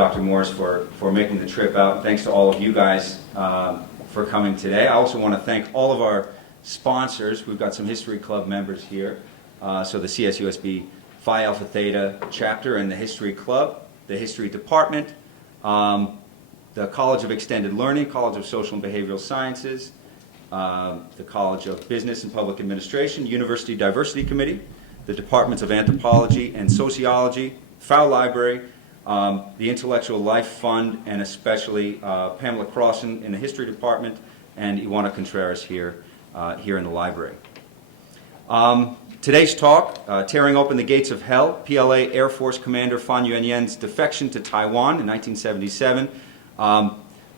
Dr. Morris for making the trip out. Thanks to all of you guys for coming today. I also want to thank all of our sponsors. We've got some History Club members here. So the CSUSB Phi Alpha Theta chapter and the History Club, the History Department, the College of Extended Learning, College of Social and Behavioral Sciences, the College of Business and Public Administration, University Diversity Committee, the Departments of Anthropology and Sociology, Fau Library, the Intellectual Life Fund, and especially Pamela Crossan in the History Department, and Ioana Contreras here in the library. Today's talk, Tearing Open the Gates of Hell, PLA Air Force Commander Fan Yuanyan's Defection to Taiwan in 1977,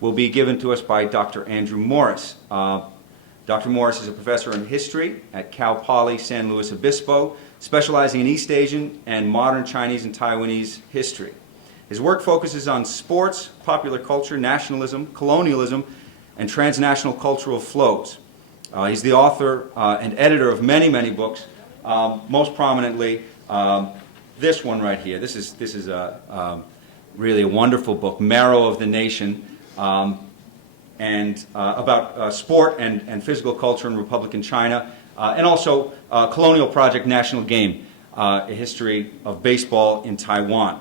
will be given to us by Dr. Andrew Morris. Dr. Morris is a professor in history at Cal Poly San Luis Obispo, specializing in East Asian and modern Chinese and Taiwanese history. His work focuses on sports, popular culture, nationalism, colonialism, and transnational cultural flows. He's the author and editor of many, many books, most prominently this one right here. This is really a wonderful book, Marrow of the Nation, and about sport and physical culture in Republican China, and also Colonial Project National Game, a history of baseball in Taiwan.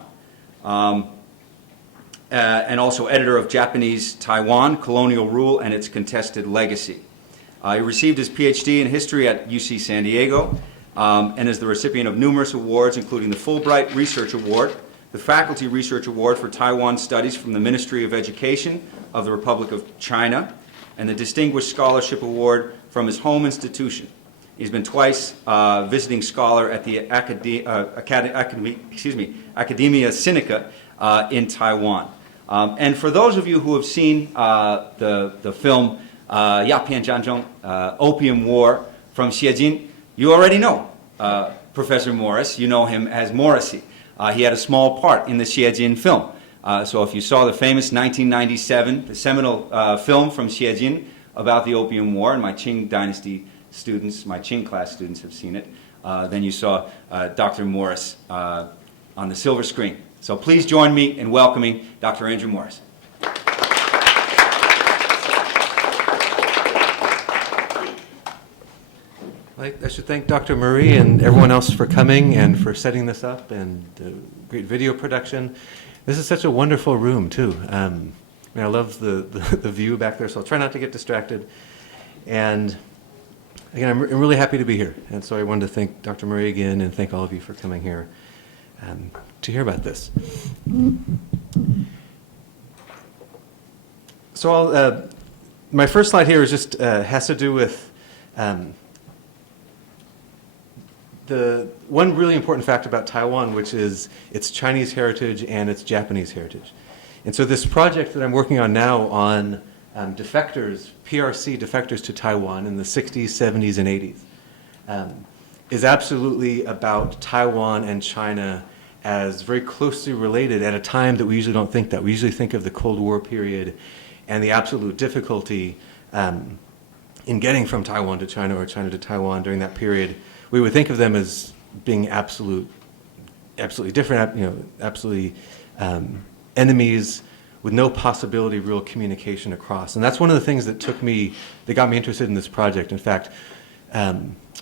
And also editor of Japanese Taiwan, Colonial Rule and Its Contested Legacy. He received his PhD in history at UC San Diego and is the recipient of numerous awards, including the Fulbright Research Award, the Faculty Research Award for Taiwan Studies from the Ministry of Education of the Republic of China, and the Distinguished Scholarship Award from his home institution. He's been twice visiting scholar at the Academia Sinica in Taiwan. And for those of you who have seen the film Yapian Zhanzhong, Opium War from Xie, you already know Professor Morris. You know him as Morrissey. He had a small part in the Xie film. So if you saw the famous 1997, the seminal film from Xie about the Opium War, and my Qing Dynasty students, my Qing class students have seen it, then you saw Dr. Morris on the silver screen. So please join me in welcoming Dr. Andrew Morris. I should thank Dr. Murray and everyone else for coming and for setting this up and the great video production. This is such a wonderful room, too. I love the view back there, so I'll try not to get distracted. And again, I'm really happy to be here. And so I wanted to thank Dr. Murray again and thank all of you for coming here to hear about this. So my first slide here is just has to do with the one really important fact about Taiwan, which is its Chinese heritage and its Japanese heritage. And so this project that I'm working on now on defectors, PRC defectors to Taiwan in the 60s, 70s, and 80s, is absolutely about Taiwan and China as very closely related at a time that we usually don't think that. We usually think of the Cold War period and the absolute difficulty in getting from Taiwan to China or China to Taiwan during that period. We would think of them as being absolutely different, absolutely enemies with no possibility of real communication across. And that's one of the things that got me interested in this project. In fact,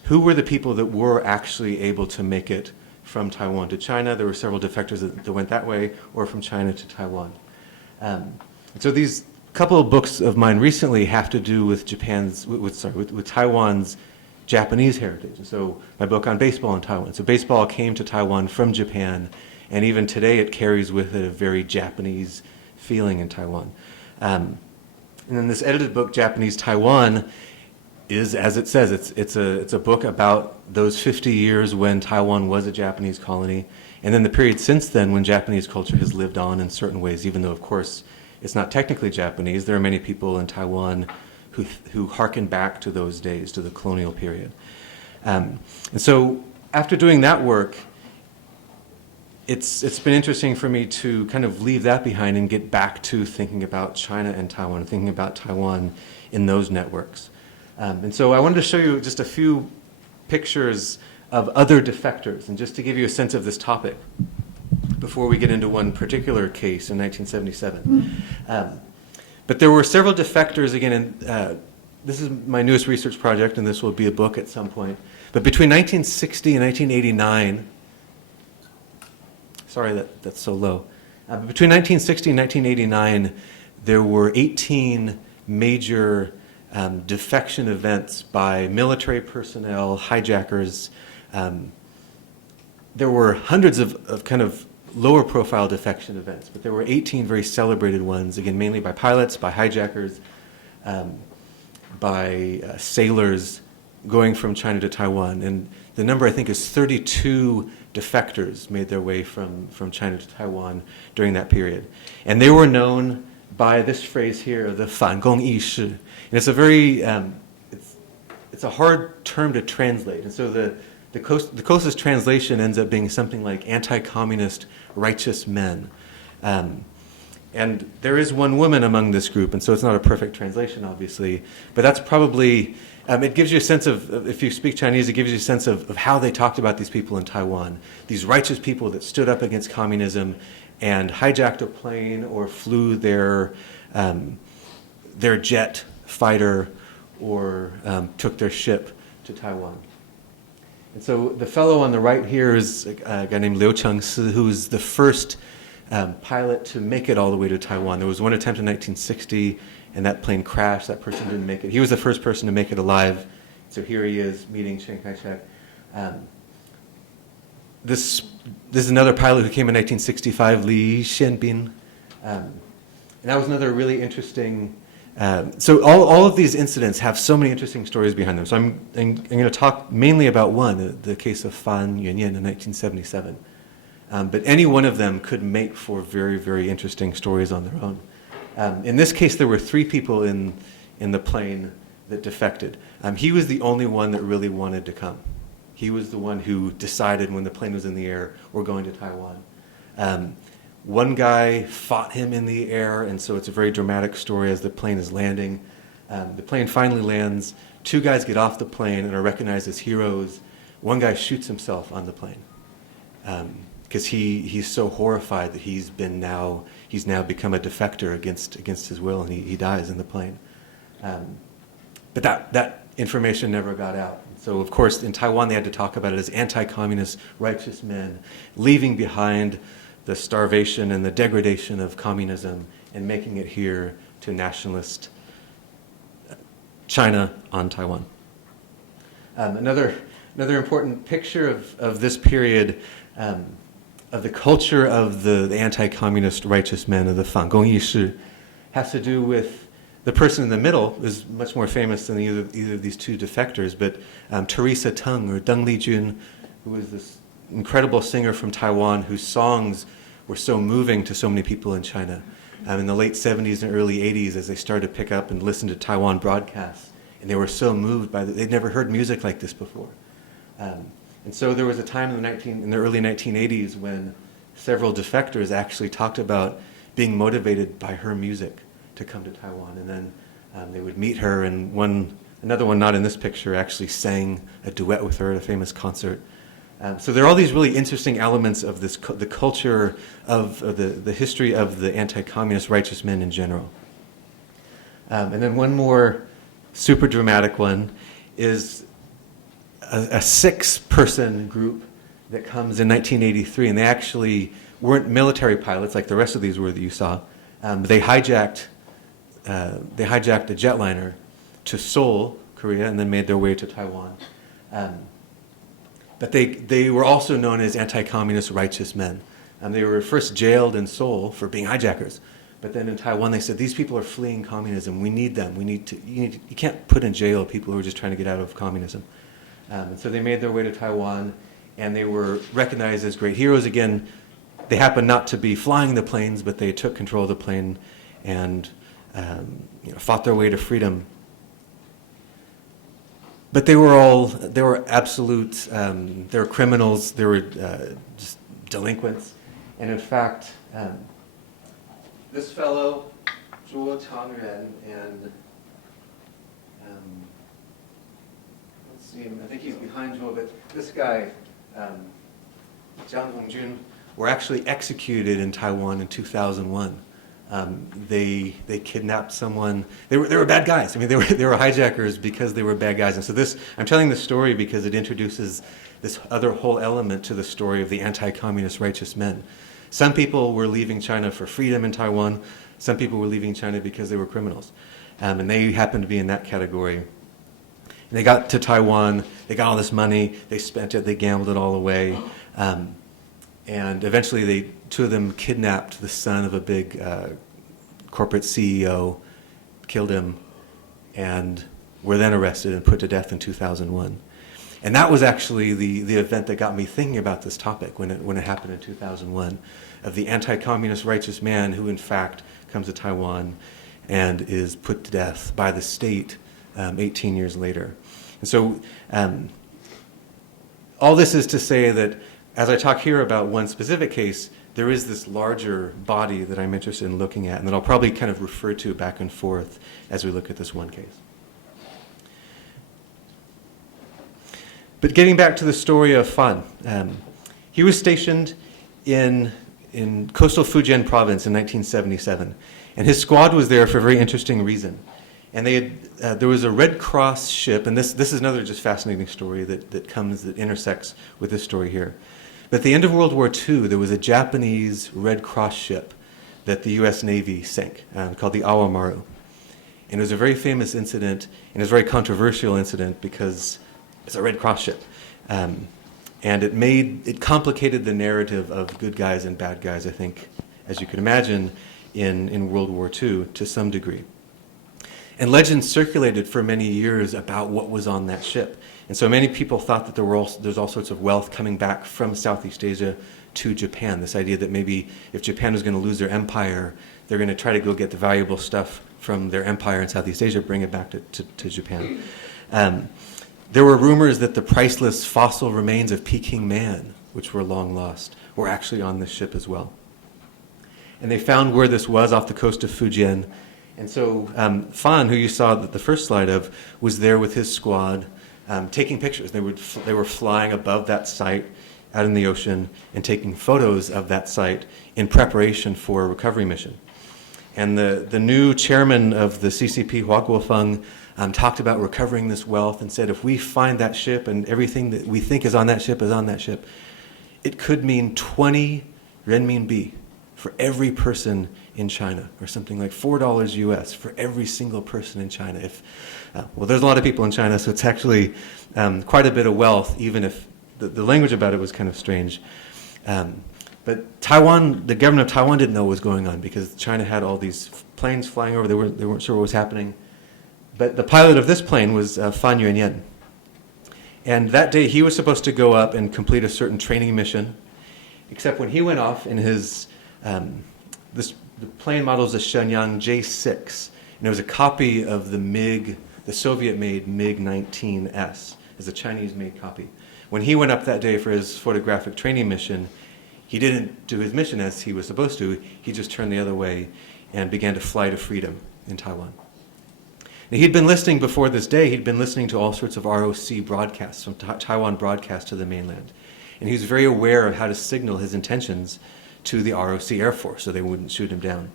who were the people that were actually able to make it from Taiwan to China? There were several defectors that went that way, or from China to Taiwan. So these couple of books of mine recently have to do with with Taiwan's Japanese heritage. And so my book on baseball in Taiwan. So baseball came to Taiwan from Japan, and even today it carries with it a very Japanese feeling in Taiwan. And then this edited book, Japanese Taiwan, is, as it says, it's a book about those 50 years when Taiwan was a Japanese colony, and then the period since then when Japanese culture has lived on in certain ways, even though, of course, it's not technically Japanese. There are many people in Taiwan who harken back to those days, to the colonial period. And so after doing that work, it's been interesting for me to kind of leave that behind and get back to thinking about China and Taiwan, thinking about Taiwan in those networks. And so I wanted to show you just a few pictures of other defectors, and just to give you a sense of this topic. before we get into one particular case in 1977. But there were several defectors, again, and this is my newest research project, and this will be a book at some point. But between 1960 and 1989, sorry that's so low. Between 1960 and 1989, there were 18 major defection events by military personnel, hijackers. There were hundreds of kind of lower profile defection events, but there were 18 very celebrated ones, again, mainly by pilots, by hijackers, by sailors going from China to Taiwan. And the number, I think, is 32 defectors made their way from China to Taiwan during that period. And they were known by this phrase here, the 反共意识. And it's a very, it's a hard term to translate. And so the closest translation ends up being something like anti-communist righteous men. And there is one woman among this group, and so it's not a perfect translation, obviously. But that's probably, it gives you a sense of, if you speak Chinese, it gives you a sense of how they talked about these people in Taiwan. These righteous people that stood up against communism and hijacked a plane or flew their jet fighter or took their ship to Taiwan. And so the fellow on the right here is a guy named Liu Chengsi, who was the first pilot to make it all the way to Taiwan. There was one attempt in 1960, and that plane crashed. That person didn't make it. He was the first person to make it alive. So here he is meeting Chiang Kai-shek. This is another pilot who came in 1965, Li Xianbin. And that was another really interesting. So all of these incidents have so many interesting stories behind them. So I'm going to talk mainly about one, the case of Fan Yuanyan in 1977. But any one of them could make for very, very interesting stories on their own. In this case, there were 3 people in the plane that defected. He was the only one that really wanted to come. He was the one who decided when the plane was in the air, we're going to Taiwan. One guy fought him in the air, and so it's a very dramatic story as the plane is landing. The plane finally lands. 2 guys get off the plane and are recognized as heroes. One guy shoots himself on the plane because he's so horrified that he's now become a defector against his will, and he dies in the plane. But that information never got out. So, of course, in Taiwan, they had to talk about it as anti-communist righteous men, leaving behind the starvation and the degradation of communism and making it here to nationalist China on Taiwan. Another important picture of this period, of the culture of the anti-communist righteous men, of the 反共意识, has to do with the person in the middle, is much more famous than either of these 2 defectors, but Teresa Teng, or Deng Lijun, who was this incredible singer from Taiwan whose songs were so moving to so many people in China. In the late 70s and early 80s, as they started to pick up and listen to Taiwan broadcasts, and they were so moved by they'd never heard music like this before. And so there was a time in the early 1980s when several defectors actually talked about being motivated by her music to come to Taiwan. And then they would meet her, and another one not in this picture actually sang a duet with her at a famous concert. So there are all these really interesting elements of the culture of the history of the anti-communist righteous men in general. And then one more super dramatic one is a 6-person group that comes in 1983, and they actually weren't military pilots like the rest of these were that you saw. They hijacked a jetliner to Seoul, Korea, and then made their way to Taiwan. But they were also known as anti-communist righteous men. They were first jailed in Seoul for being hijackers. But then in Taiwan, they said, these people are fleeing communism. We need them. You can't put in jail people who are just trying to get out of communism. And so they made their way to Taiwan, and they were recognized as great heroes. Again, they happened not to be flying the planes, but they took control of the plane and fought their way to freedom. But they were absolute, they were criminals, they were just delinquents. And in fact, this fellow, Zhuo Changyuan, and let's see, I think he's behind Zhuo, but this guy, Jiang Hongjun, were actually executed in Taiwan in 2001. They kidnapped someone. They were bad guys. I mean, they were hijackers because they were bad guys. And so I'm telling this story because it introduces this other whole element to the story of the anti-communist righteous men. Some people were leaving China for freedom in Taiwan. Some people were leaving China because they were criminals. And they happened to be in that category. And they got to Taiwan, they got all this money, they spent it, they gambled it all away. And eventually two of them kidnapped the son of a big corporate CEO, killed him, and were then arrested and put to death in 2001. And that was actually the event that got me thinking about this topic when it happened in 2001, of the anti-communist righteous man who in fact comes to Taiwan and is put to death by the state 18 years later. And so all this is to say that as I talk here about one specific case, there is this larger body that I'm interested in looking at and that I'll probably kind of refer to back and forth as we look at this one case. But getting back to the story of Fan, he was stationed in coastal Fujian province in 1977, and his squad was there for a very interesting reason. And there was a Red Cross ship, and this is another just fascinating story that intersects with this story here. But at the end of World War II, there was a Japanese Red Cross ship that the U.S. Navy sank, called the Awamaru. And it was a very famous incident, and it was a very controversial incident because it's a Red Cross ship. And it complicated the narrative of good guys and bad guys, I think, as you can imagine, in World War II to some degree. And legends circulated for many years about what was on that ship. And so many people thought that there's all sorts of wealth coming back from Southeast Asia to Japan. This idea that maybe if Japan was going to lose their empire, they're going to try to go get the valuable stuff from their empire in Southeast Asia, bring it back to Japan. There were rumors that the priceless fossil remains of Peking man, which were long lost, were actually on this ship as well. And they found where this was off the coast of Fujian. And so Fan, who you saw the first slide of, was there with his squad taking pictures. They were flying above that site out in the ocean and taking photos of that site in preparation for a recovery mission. And the new chairman of the CCP, Hua Guofeng, talked about recovering this wealth and said, if we find that ship and everything that we think is on that ship is on that ship, it could mean 20 renminbi for every person in China, or something like $4 US for every single person in China. Well, there's a lot of people in China, so it's actually quite a bit of wealth, even if the language about it was kind of strange. But Taiwan, the government of Taiwan didn't know what was going on because China had all these planes flying over. They weren't sure what was happening. But the pilot of this plane was Fan Yuanyan. And that day he was supposed to go up and complete a certain training mission, except when he went off in his, the plane model is a Shenyang J6, and it was a copy of the MiG, the Soviet-made MiG-19S, is a Chinese-made copy. When he went up that day for his photographic training mission, he didn't do his mission as he was supposed to. He just turned the other way and began to fly to freedom in Taiwan. Now, he'd been listening before this day, he'd been listening to all sorts of ROC broadcasts, from Taiwan broadcasts to the mainland. And he was very aware of how to signal his intentions to the ROC Air Force so they wouldn't shoot him down.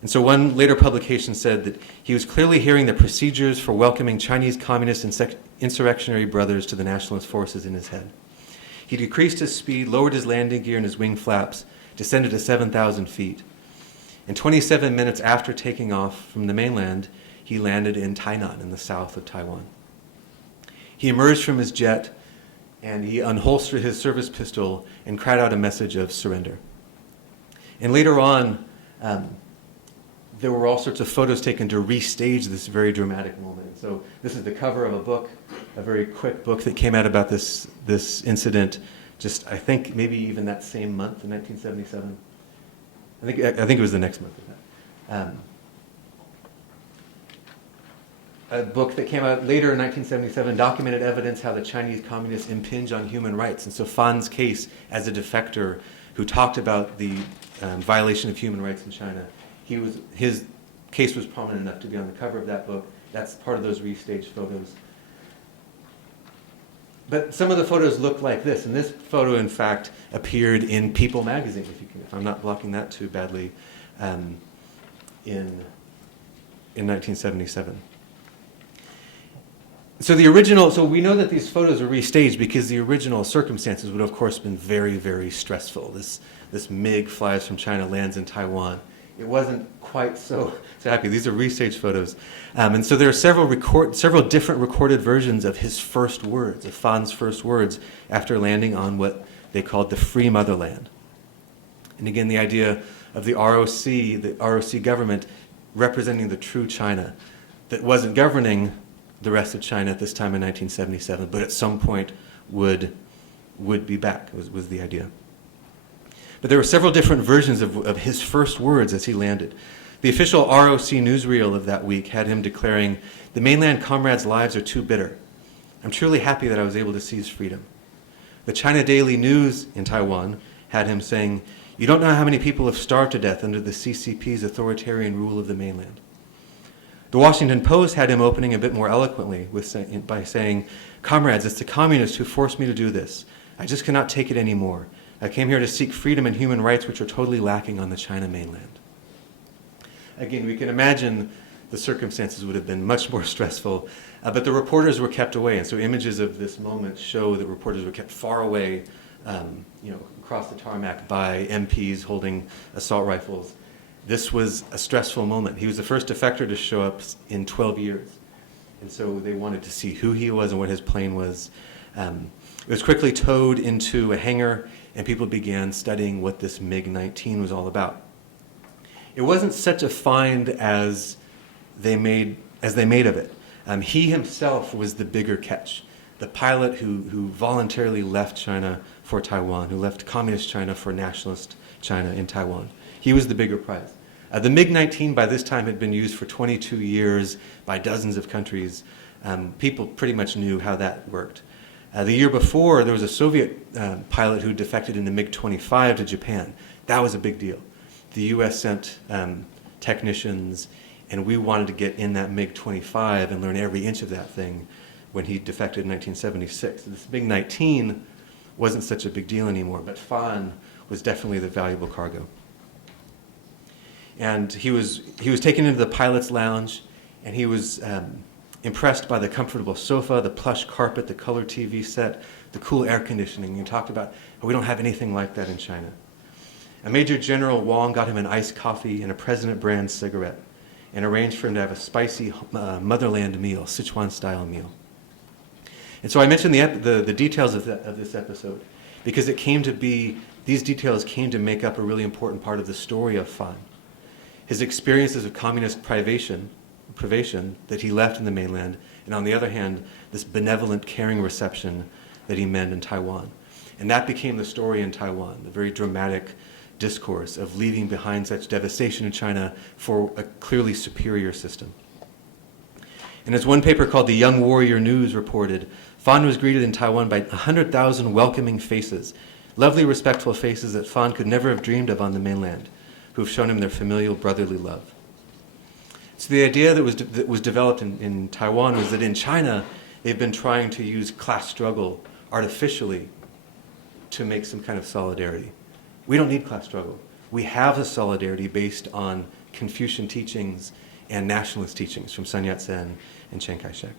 And so one later publication said that he was clearly hearing the procedures for welcoming Chinese communist insurrectionary brothers to the nationalist forces in his head. He decreased his speed, lowered his landing gear and his wing flaps, descended to 7,000 feet. And 27 minutes after taking off from the mainland, he landed in Tainan, in the south of Taiwan. He emerged from his jet and he unholstered his service pistol and cried out a message of surrender. And later on, there were all sorts of photos taken to restage this very dramatic moment. So this is the cover of a book, a very quick book that came out about this incident, just I think maybe even that same month in 1977. I think it was the next month of that. A book that came out later in 1977 documented evidence how the Chinese communists impinge on human rights. And so Fan's case as a defector who talked about the violation of human rights in China, his case was prominent enough to be on the cover of that book. That's part of those restaged photos. But some of the photos look like this, and this photo, in fact, appeared in People magazine, if I'm not blocking that too badly, in 1977. So we know that these photos were restaged because the original circumstances would, of course, been very, very stressful. This MiG flies from China, lands in Taiwan. It wasn't quite so happy. These are restaged photos. And so there are several different recorded versions of his first words, of Fan's first words, after landing on what they called the free motherland. And again, the idea of the ROC government representing the true China that wasn't governing the rest of China at this time in 1977, but at some point would be back, was the idea. But there were several different versions of his first words as he landed. The official ROC newsreel of that week had him declaring, "The mainland comrades' lives are too bitter. I'm truly happy that I was able to seize freedom." The China Daily News in Taiwan had him saying, "You don't know how many people have starved to death under the CCP's authoritarian rule of the mainland." The Washington Post had him opening a bit more eloquently by saying, "Comrades, it's the communists who forced me to do this. I just cannot take it anymore. I came here to seek freedom and human rights which are totally lacking on the China mainland." Again, we can imagine the circumstances would have been much more stressful, but the reporters were kept away, and so images of this moment show that reporters were kept far away, across the tarmac by MPs holding assault rifles. This was a stressful moment. He was the first defector to show up in 12 years, and so they wanted to see who he was and what his plane was. It was quickly towed into a hangar, and people began studying what this MiG-19 was all about. It wasn't such a find as they made of it. He himself was the bigger catch. The pilot who voluntarily left China for Taiwan, who left communist China for nationalist China in Taiwan. He was the bigger prize. The MiG-19 by this time had been used for 22 years by dozens of countries. People pretty much knew how that worked. The year before, there was a Soviet pilot who defected in the MiG-25 to Japan. That was a big deal. The U.S. sent technicians, and we wanted to get in that MiG-25 and learn every inch of that thing when he defected in 1976. So this MiG-19 wasn't such a big deal anymore, but Fan was definitely the valuable cargo. And he was taken into the pilot's lounge, and he was impressed by the comfortable sofa, the plush carpet, the color TV set, the cool air conditioning. He talked about how we don't have anything like that in China. A Major General Wong got him an iced coffee and a President brand cigarette and arranged for him to have a spicy motherland meal, Sichuan-style meal. And so I mentioned the details of this episode because these details came to make up a really important part of the story of Fan. His experiences of communist privation that he left in the mainland, and on the other hand, this benevolent, caring reception that he met in Taiwan. And that became the story in Taiwan, the very dramatic discourse of leaving behind such devastation in China for a clearly superior system. And as one paper called the Young Warrior News reported, Fan was greeted in Taiwan by 100,000 welcoming faces, lovely, respectful faces that Fan could never have dreamed of on the mainland, who have shown him their familial brotherly love. So the idea that was developed in Taiwan was that in China, they've been trying to use class struggle artificially to make some kind of solidarity. We don't need class struggle. We have a solidarity based on Confucian teachings and nationalist teachings from Sun Yat-sen and Chiang Kai-shek.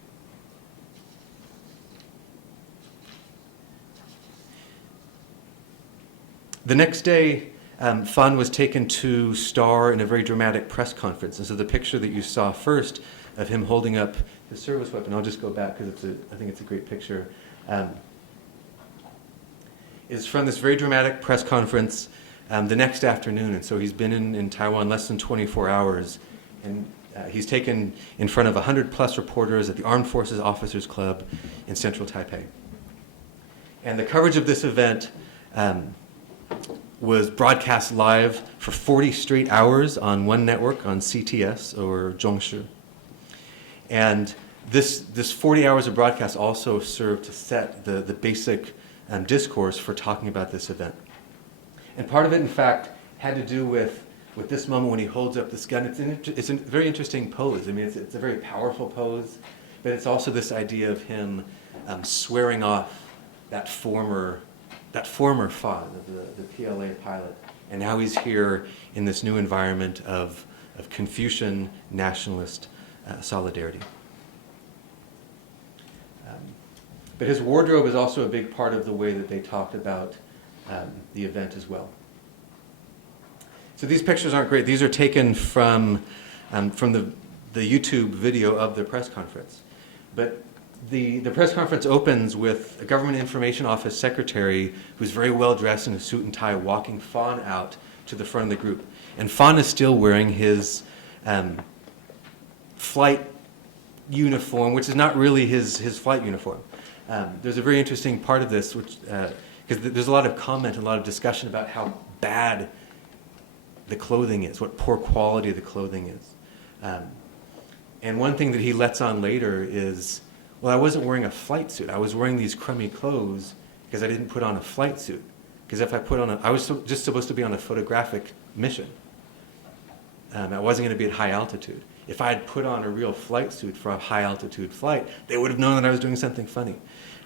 The next day, Fan was taken to star in a very dramatic press conference. And so the picture that you saw first of him holding up his service weapon, I'll just go back because I think it's a great picture, is from this very dramatic press conference the next afternoon. And so he's been in Taiwan less than 24 hours. And he's taken in front of 100 plus reporters at the Armed Forces Officers Club in central Taipei. And the coverage of this event was broadcast live for 40 straight hours on one network, on CTS or Zhongshi. And this 40 hours of broadcast also served to set the basic discourse for talking about this event. And part of it, in fact, had to do with this moment when he holds up this gun. It's a very interesting pose. I mean, it's a very powerful pose, but it's also this idea of him swearing off that former Fan, the PLA pilot, and now he's here in this new environment of Confucian nationalist solidarity. But his wardrobe is also a big part of the way that they talked about the event as well. So these pictures aren't great. These are taken from the YouTube video of the press conference. But the press conference opens with a government information office secretary who's very well dressed in a suit and tie walking Fan out to the front of the group. And Fan is still wearing his flight uniform, which is not really his flight uniform. There's a very interesting part of this, which because there's a lot of comment and a lot of discussion about how bad the clothing is, what poor quality the clothing is. And one thing that he lets on later is, well, I wasn't wearing a flight suit. I was wearing these crummy clothes because I didn't put on a flight suit. Because if I put on I was just supposed to be on a photographic mission. I wasn't going to be at high altitude. If I had put on a real flight suit for a high altitude flight, they would have known that I was doing something funny.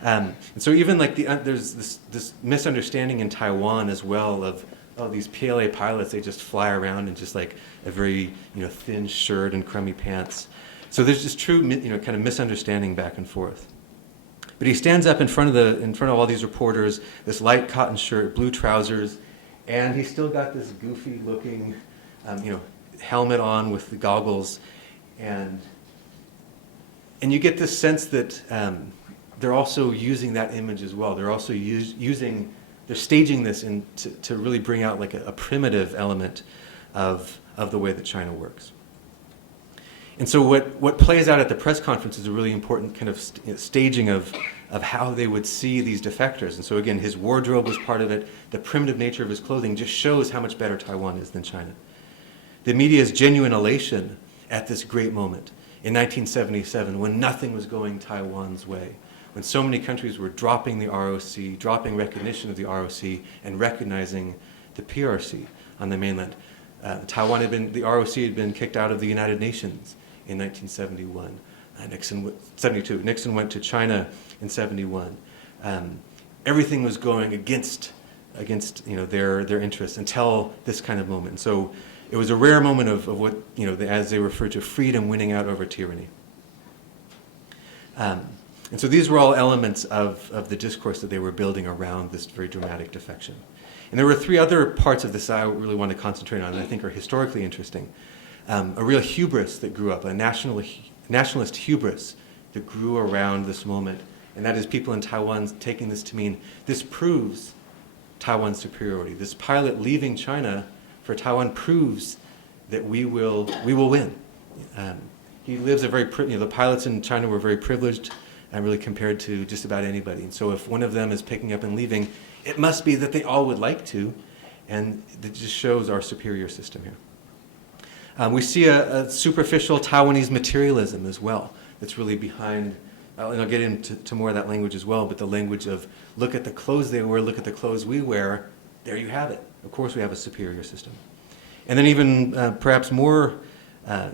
And so even like there's this misunderstanding in Taiwan as well of, oh, these PLA pilots, they just fly around in just like a very thin shirt and crummy pants. So there's this true kind of misunderstanding back and forth. But he stands up in front of all these reporters, this light cotton shirt, blue trousers, and he's still got this goofy looking helmet on with the goggles, and you get this sense that they're also using that image as well. They're also they're staging this to really bring out like a primitive element of the way that China works. And so what plays out at the press conference is a really important kind of staging of how they would see these defectors. And so again, his wardrobe was part of it. The primitive nature of his clothing just shows how much better Taiwan is than China. The media's genuine elation at this great moment in 1977, when nothing was going Taiwan's way, when so many countries were dropping the ROC, dropping recognition of the ROC, and recognizing the PRC on the mainland. The ROC had been kicked out of the United Nations in 1971. 72. Nixon went to China in 71. Everything was going against their interests until this kind of moment. And so it was a rare moment of what as they refer to freedom winning out over tyranny. And so these were all elements of the discourse that they were building around this very dramatic defection. And there were three other parts of this that I really want to concentrate on, and I think are historically interesting. A real hubris that grew up, a nationalist hubris that grew around this moment, and that is people in Taiwan taking this to mean this proves Taiwan's superiority. This pilot leaving China for Taiwan proves that we will win. He lives the pilots in China were very privileged, and really compared to just about anybody. And so if one of them is picking up and leaving, it must be that they all would like to, and it just shows our superior system here. We see a superficial Taiwanese materialism as well that's really behind, and I'll get into more of that language as well, but the language of look at the clothes they wear, look at the clothes we wear, there you have it. Of course we have a superior system. And then even perhaps more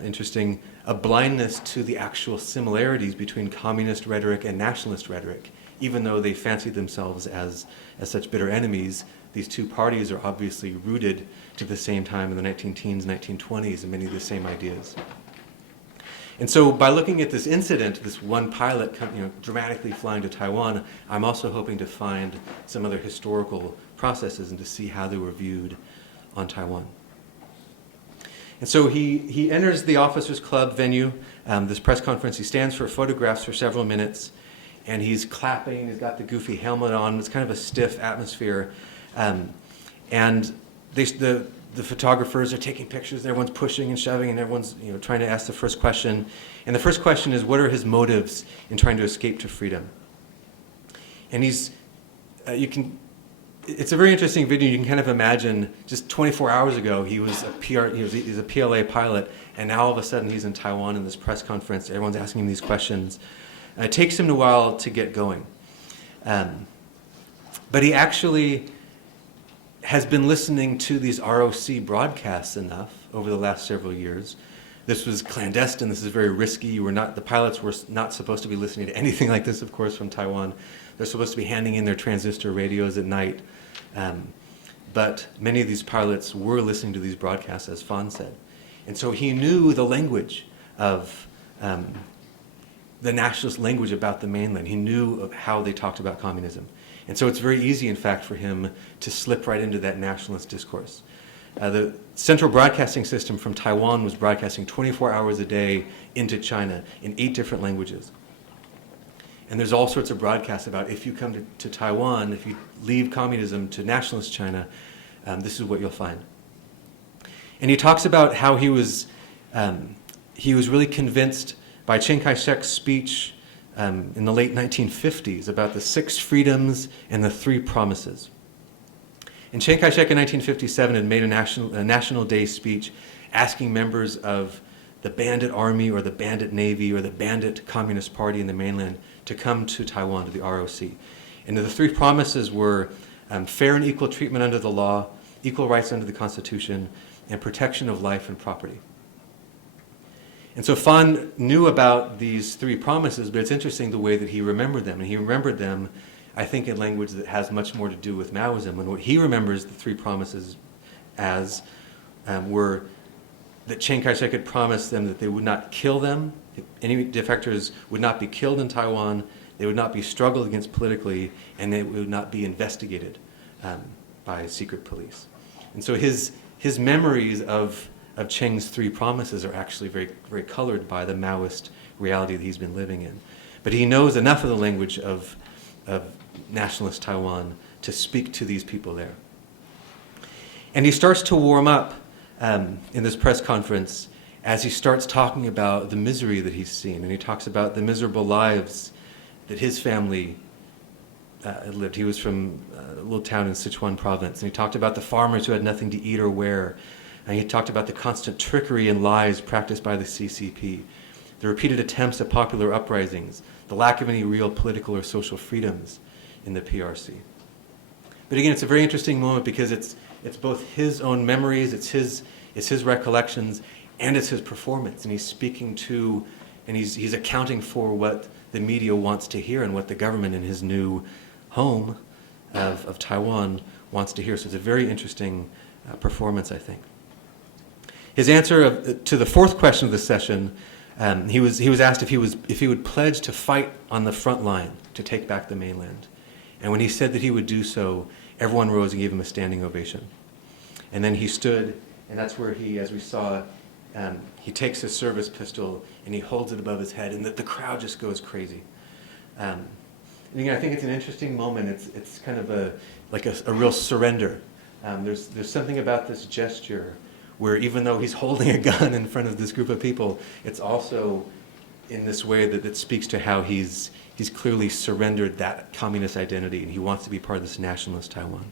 interesting, a blindness to the actual similarities between communist rhetoric and nationalist rhetoric. Even though they fancied themselves as such bitter enemies, these two parties are obviously rooted to the same time in the 19-teens, 1920s, and many of the same ideas. And so by looking at this incident, this one pilot dramatically flying to Taiwan, I'm also hoping to find some other historical processes and to see how they were viewed on Taiwan. And so he enters the Officers Club venue, this press conference. He stands for photographs for several minutes, and he's clapping. He's got the goofy helmet on. It's kind of a stiff atmosphere. And the photographers are taking pictures. Everyone's pushing and shoving, and everyone's trying to ask the first question. And the first question is, what are his motives in trying to escape to freedom? And it's a very interesting video. You can kind of imagine just 24 hours ago he's a PLA pilot, and now all of a sudden he's in Taiwan in this press conference. Everyone's asking him these questions. And it takes him a while to get going. But he actually has been listening to these ROC broadcasts enough over the last several years This was clandestine. This is very risky. The pilots were not supposed to be listening to anything like this, of course, from Taiwan. They're supposed to be handing in their transistor radios at night. But many of these pilots were listening to these broadcasts, as Fan said. And so he knew the language of the nationalist language about the mainland. He knew of how they talked about communism. And so it's very easy, in fact, for him to slip right into that nationalist discourse. The central broadcasting system from Taiwan was broadcasting 24 hours a day into China in 8 different languages. And there's all sorts of broadcasts about if you come to Taiwan, if you leave communism to nationalist China, this is what you'll find. And he talks about how he was really convinced by Chiang Kai-shek's speech in the late 1950s about the 6 freedoms and the 3 promises. And Chiang Kai-shek in 1957 had made a National Day speech asking members of the bandit army or the bandit navy or the bandit Communist Party in the mainland to come to Taiwan, to the ROC. And the 3 promises were fair and equal treatment under the law, equal rights under the Constitution, and protection of life and property. And so Fan knew about these 3 promises, but it's interesting the way that he remembered them. And he remembered them, I think, in language that has much more to do with Maoism. And what he remembers the 3 promises as were that Chiang Kai-shek had promised them that they would not kill them, any defectors would not be killed in Taiwan, they would not be struggled against politically, and they would not be investigated by secret police. And so his memories of Chiang's 3 promises are actually very, very colored by the Maoist reality that he's been living in. But he knows enough of the language of nationalist Taiwan to speak to these people there. And he starts to warm up in this press conference as he starts talking about the misery that he's seen. And he talks about the miserable lives that his family had lived. He was from a little town in Sichuan province. And he talked about the farmers who had nothing to eat or wear. And he talked about the constant trickery and lies practiced by the CCP, the repeated attempts at popular uprisings, the lack of any real political or social freedoms in the PRC. But again, it's a very interesting moment because it's both his own memories, it's his recollections, and it's his performance. And he's speaking to, and he's accounting for what the media wants to hear and what the government in his new home of Taiwan wants to hear. So it's a very interesting performance, I think. His answer to the 4th question of the session, he was asked if he would pledge to fight on the front line to take back the mainland. And when he said that he would do so, everyone rose and gave him a standing ovation. And then he stood, and that's where he, as we saw, he takes his service pistol and he holds it above his head, and the crowd just goes crazy. And again, I think it's an interesting moment. It's kind of a real surrender. There's something about this gesture where even though he's holding a gun in front of this group of people, it's also in this way that it speaks to how he's clearly surrendered that communist identity and he wants to be part of this nationalist Taiwan.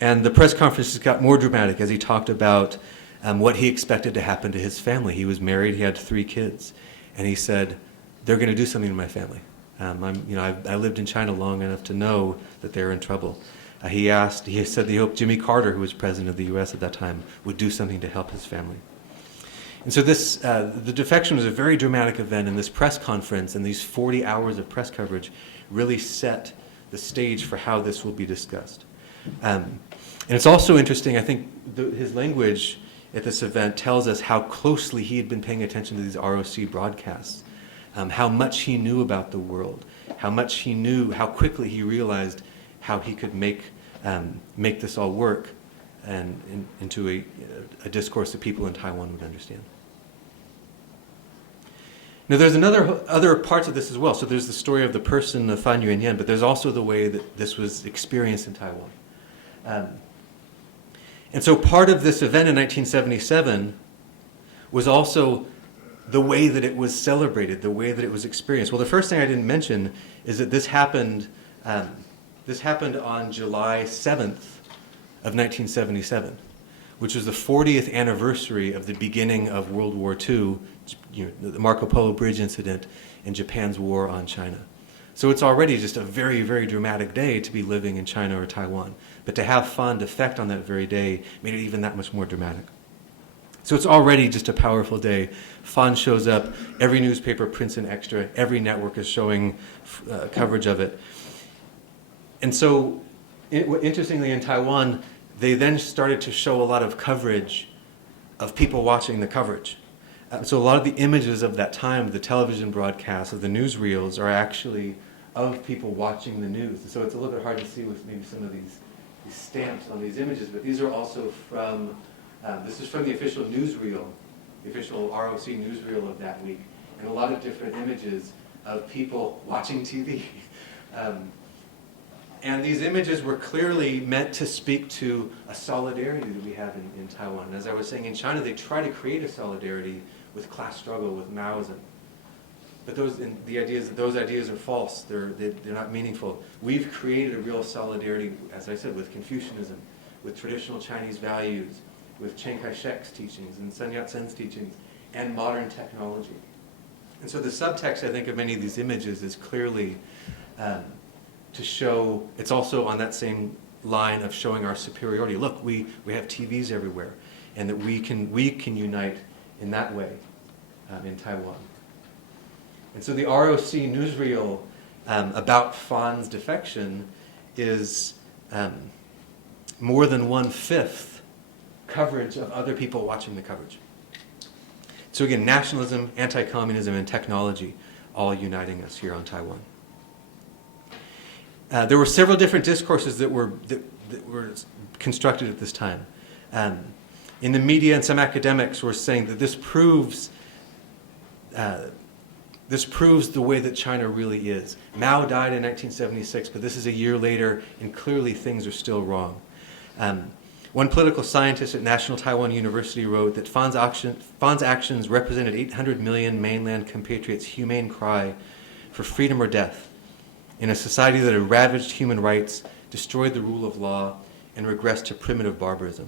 And the press conference got more dramatic as he talked about what he expected to happen to his family. He was married, he had 3 kids, and he said, they're going to do something to my family. I lived in China long enough to know that they're in trouble. He said that he hoped Jimmy Carter, who was president of the U.S. at that time, would do something to help his family. And so the defection was a very dramatic event, and this press conference and these 40 hours of press coverage really set the stage for how this will be discussed. And it's also interesting, I think his language at this event tells us how closely he had been paying attention to these ROC broadcasts, how much he knew about the world, how much he knew, how quickly he realized how he could make this all work and into a discourse that people in Taiwan would understand. Now there's other parts of this as well. So there's the story of the person of Fan Yuanyan, but there's also the way that this was experienced in Taiwan. And so part of this event in 1977 was also the way that it was celebrated, the way that it was experienced. Well, the first thing I didn't mention is that this happened on July 7th of 1977, which was the 40th anniversary of the beginning of World War II, the Marco Polo Bridge incident and Japan's war on China. So it's already just a very, very dramatic day to be living in China or Taiwan. But to have Fan defect on that very day made it even that much more dramatic. So it's already just a powerful day. Fan shows up, every newspaper prints an extra, every network is showing coverage of it. And so, interestingly, in Taiwan, they then started to show a lot of coverage of people watching the coverage. So a lot of the images of that time, the television broadcasts, of the newsreels, are actually of people watching the news. So it's a little bit hard to see with maybe some of these stamps on these images, but these are also from, this is from the official newsreel, the official ROC newsreel of that week, and a lot of different images of people watching TV. And these images were clearly meant to speak to a solidarity that we have in Taiwan. And as I was saying, in China, they try to create a solidarity with class struggle, with Maoism. But those ideas are false. They're not meaningful. We've created a real solidarity, as I said, with Confucianism, with traditional Chinese values, with Chiang Kai-shek's teachings and Sun Yat-sen's teachings, and modern technology. And so the subtext, I think, of many of these images is clearly to show, it's also on that same line of showing our superiority. Look, we have TVs everywhere, and that we can unite in that way in Taiwan. And so the ROC newsreel about Fan's defection is more than 1/5 coverage of other people watching the coverage. So again, nationalism, anti-communism, and technology all uniting us here on Taiwan. There were several different discourses that were constructed at this time. In the media, and some academics were saying that this proves the way that China really is. Mao died in 1976, but this is a year later, and clearly things are still wrong. One political scientist at National Taiwan University wrote that Fan's actions represented 800 million mainland compatriots' humane cry for freedom or death in a society that had ravaged human rights, destroyed the rule of law, and regressed to primitive barbarism.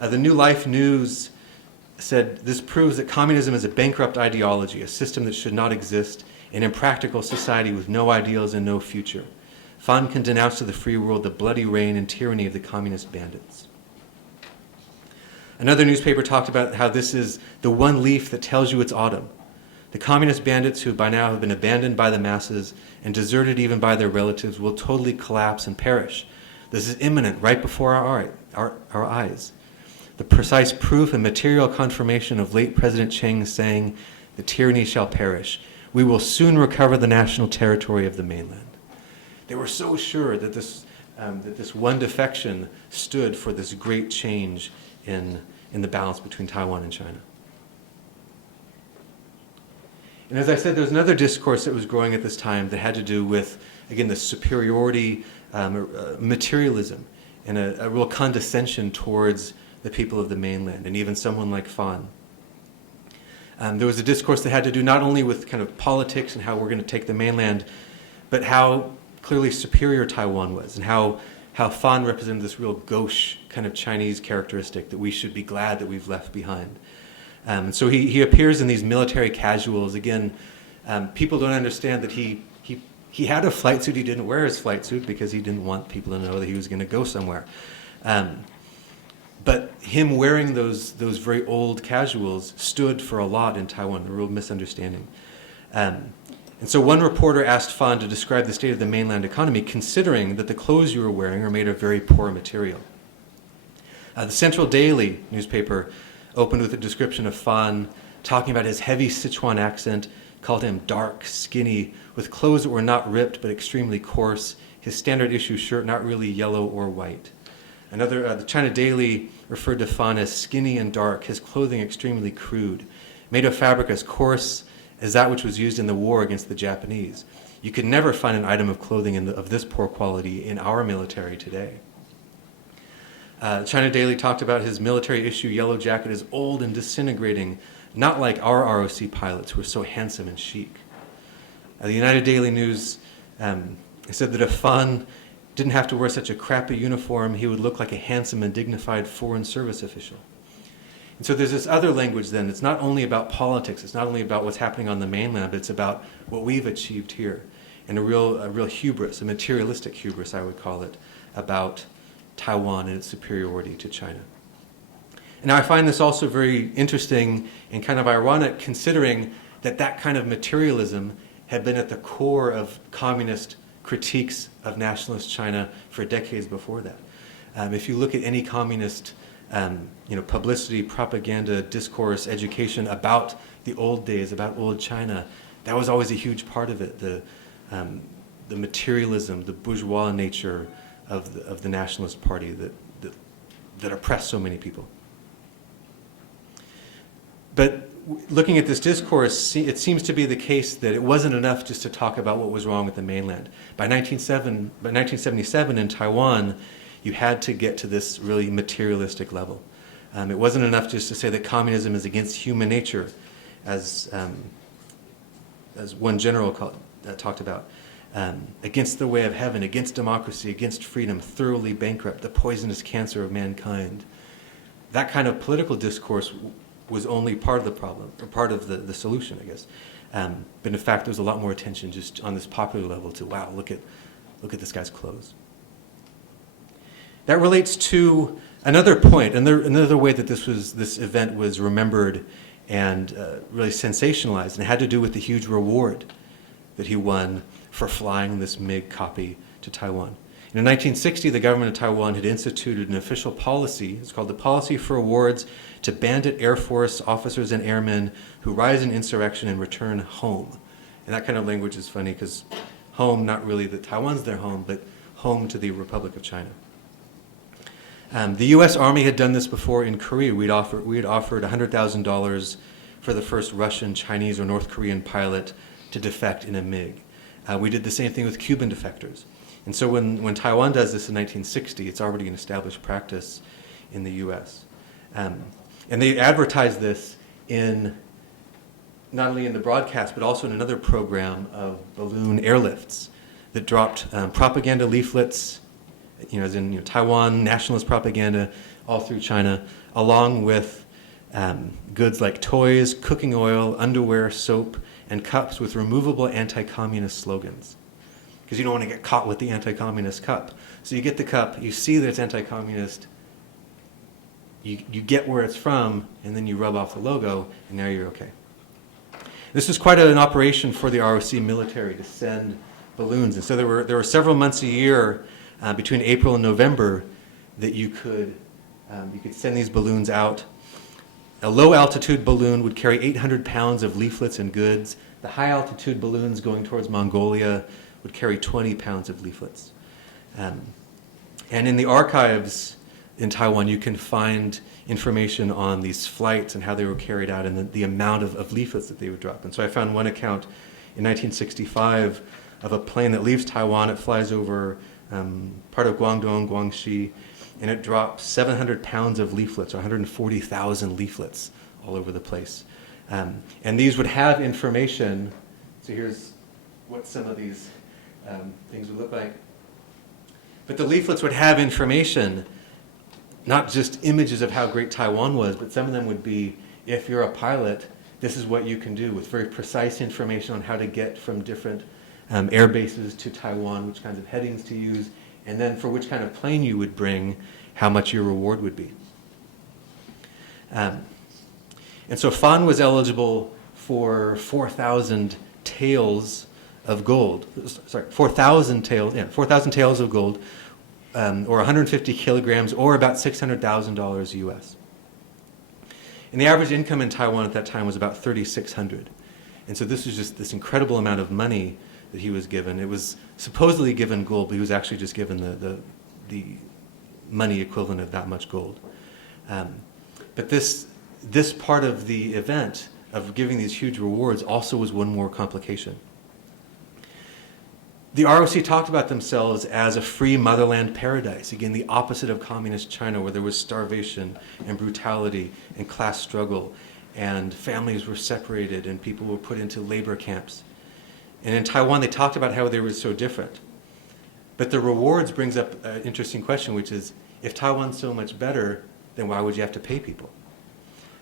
The New Life News said, this proves that communism is a bankrupt ideology, a system that should not exist, an impractical society with no ideals and no future. Fan can denounce to the free world the bloody reign and tyranny of the communist bandits. Another newspaper talked about how this is the one leaf that tells you it's autumn. The communist bandits, who by now have been abandoned by the masses and deserted even by their relatives, will totally collapse and perish. This is imminent, right before our eyes. The precise proof and material confirmation of late President Chiang's saying, "The tyranny shall perish. We will soon recover the national territory of the mainland." They were so sure that this one defection stood for this great change in the balance between Taiwan and China. And as I said, there was another discourse that was growing at this time that had to do with, again, the superiority, materialism, and a real condescension towards the people of the mainland, and even someone like Fan. There was a discourse that had to do not only with kind of politics and how we're going to take the mainland, but how clearly superior Taiwan was, and how Fan represented this real gauche kind of Chinese characteristic that we should be glad that we've left behind. And so he appears in these military casuals. Again, people don't understand that he had a flight suit. He didn't wear his flight suit because he didn't want people to know that he was going to go somewhere. But him wearing those very old casuals stood for a lot in Taiwan, a real misunderstanding. And so one reporter asked Fan to describe the state of the mainland economy, considering that the clothes you were wearing are made of very poor material. The Central Daily newspaper opened with a description of Fan, talking about his heavy Sichuan accent, called him dark, skinny, with clothes that were not ripped but extremely coarse, his standard issue shirt not really yellow or white. The China Daily referred to Fan as skinny and dark, his clothing extremely crude, made of fabric as coarse as that which was used in the war against the Japanese. You could never find an item of clothing of this poor quality in our military today. China Daily talked about his military issue yellow jacket as old and disintegrating, not like our ROC pilots who are so handsome and chic. The United Daily News said that if Fan didn't have to wear such a crappy uniform, he would look like a handsome and dignified foreign service official. And so there's this other language then. It's not only about politics. It's not only about what's happening on the mainland, but it's about what we've achieved here. And a real hubris, a materialistic hubris, I would call it, about Taiwan and its superiority to China. And I find this also very interesting and kind of ironic, considering that that kind of materialism had been at the core of communist critiques of nationalist China for decades before that. If you look at any communist publicity, propaganda, discourse, education about the old days, about old China, that was always a huge part of it, the materialism, the bourgeois nature of the Nationalist Party that oppressed so many people. But looking at this discourse, it seems to be the case that it wasn't enough just to talk about what was wrong with the mainland. By 1977 in Taiwan, you had to get to this really materialistic level. It wasn't enough just to say that communism is against human nature, as one general talked about, against the way of heaven, against democracy, against freedom, thoroughly bankrupt, the poisonous cancer of mankind. That kind of political discourse was only part of the problem, or part of the solution, I guess. But in fact, there was a lot more attention just on this popular level to, wow, look at this guy's clothes. That relates to another point, another way that this event was remembered and really sensationalized, and it had to do with the huge reward that he won for flying this MiG copy to Taiwan. In 1960, the government of Taiwan had instituted an official policy. It's called the Policy for Awards to Bandit Air Force officers and airmen who rise in insurrection and return home. And that kind of language is funny because home, not really that Taiwan's their home, but home to the Republic of China. The U.S. Army had done this before in Korea. We had offered $100,000 for the first Russian, Chinese, or North Korean pilot to defect in a MiG. We did the same thing with Cuban defectors. And so when Taiwan does this in 1960, it's already an established practice in the U.S. And they advertised this not only in the broadcast, but also in another program of balloon airlifts that dropped propaganda leaflets, as in Taiwan nationalist propaganda all through China, along with goods like toys, cooking oil, underwear, soap, and cups with removable anti-communist slogans. Because you don't want to get caught with the anti-communist cup. So you get the cup, you see that it's anti-communist, you get where it's from, and then you rub off the logo, and now you're okay. This was quite an operation for the ROC military to send balloons. And so there were several months a year between April and November that you could send these balloons out. A low-altitude balloon would carry 800 pounds of leaflets and goods. The high-altitude balloons going towards Mongolia would carry 20 pounds of leaflets. And in the archives in Taiwan, you can find information on these flights and how they were carried out and the amount of leaflets that they would drop. And so I found one account in 1965 of a plane that leaves Taiwan. It flies over part of Guangdong, Guangxi, and it drops 700 pounds of leaflets, or 140,000 leaflets all over the place. And these would have information. So here's what some of these things would look like. But the leaflets would have information, not just images of how great Taiwan was, but some of them would be, if you're a pilot, this is what you can do, with very precise information on how to get from different air bases to Taiwan, which kinds of headings to use, and then for which kind of plane you would bring, how much your reward would be. And so Fan was eligible for 4,000 taels of gold. Sorry, 4,000 taels of gold, or 150 kilograms, or about $600,000 US. And the average income in Taiwan at that time was about $3,600. And so this was just this incredible amount of money that he was given. It was supposedly given gold, but he was actually just given the money equivalent of that much gold. But this part of the event of giving these huge rewards also was one more complication. The ROC talked about themselves as a free motherland paradise, again, the opposite of communist China, where there was starvation and brutality and class struggle, and families were separated and people were put into labor camps. And in Taiwan, they talked about how they were so different. But the rewards brings up an interesting question, which is, if Taiwan's so much better, then why would you have to pay people?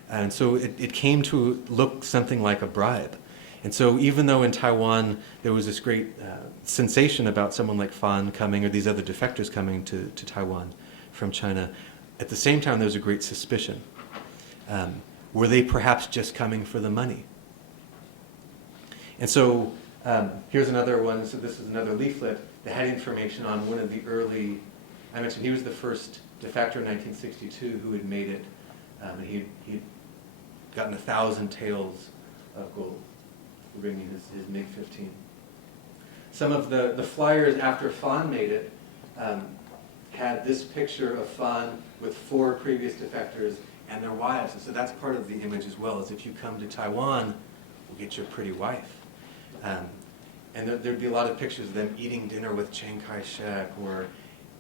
And so it came to look something like a bribe. And so even though in Taiwan there was this great sensation about someone like Fan coming, or these other defectors coming to Taiwan from China, at the same time there was a great suspicion. Were they perhaps just coming for the money? And so here's another one. So this is another leaflet that had information on one of the early, I mentioned he was the first defector in 1962 who had made it. And he'd gotten 1,000 taels of gold for bringing his MiG-15. Some of the flyers after Fan made it had this picture of Fan with 4 previous defectors and their wives. And so that's part of the image as well, is if you come to Taiwan, we'll get you a pretty wife. And there'd be a lot of pictures of them eating dinner with Chiang Kai-shek, or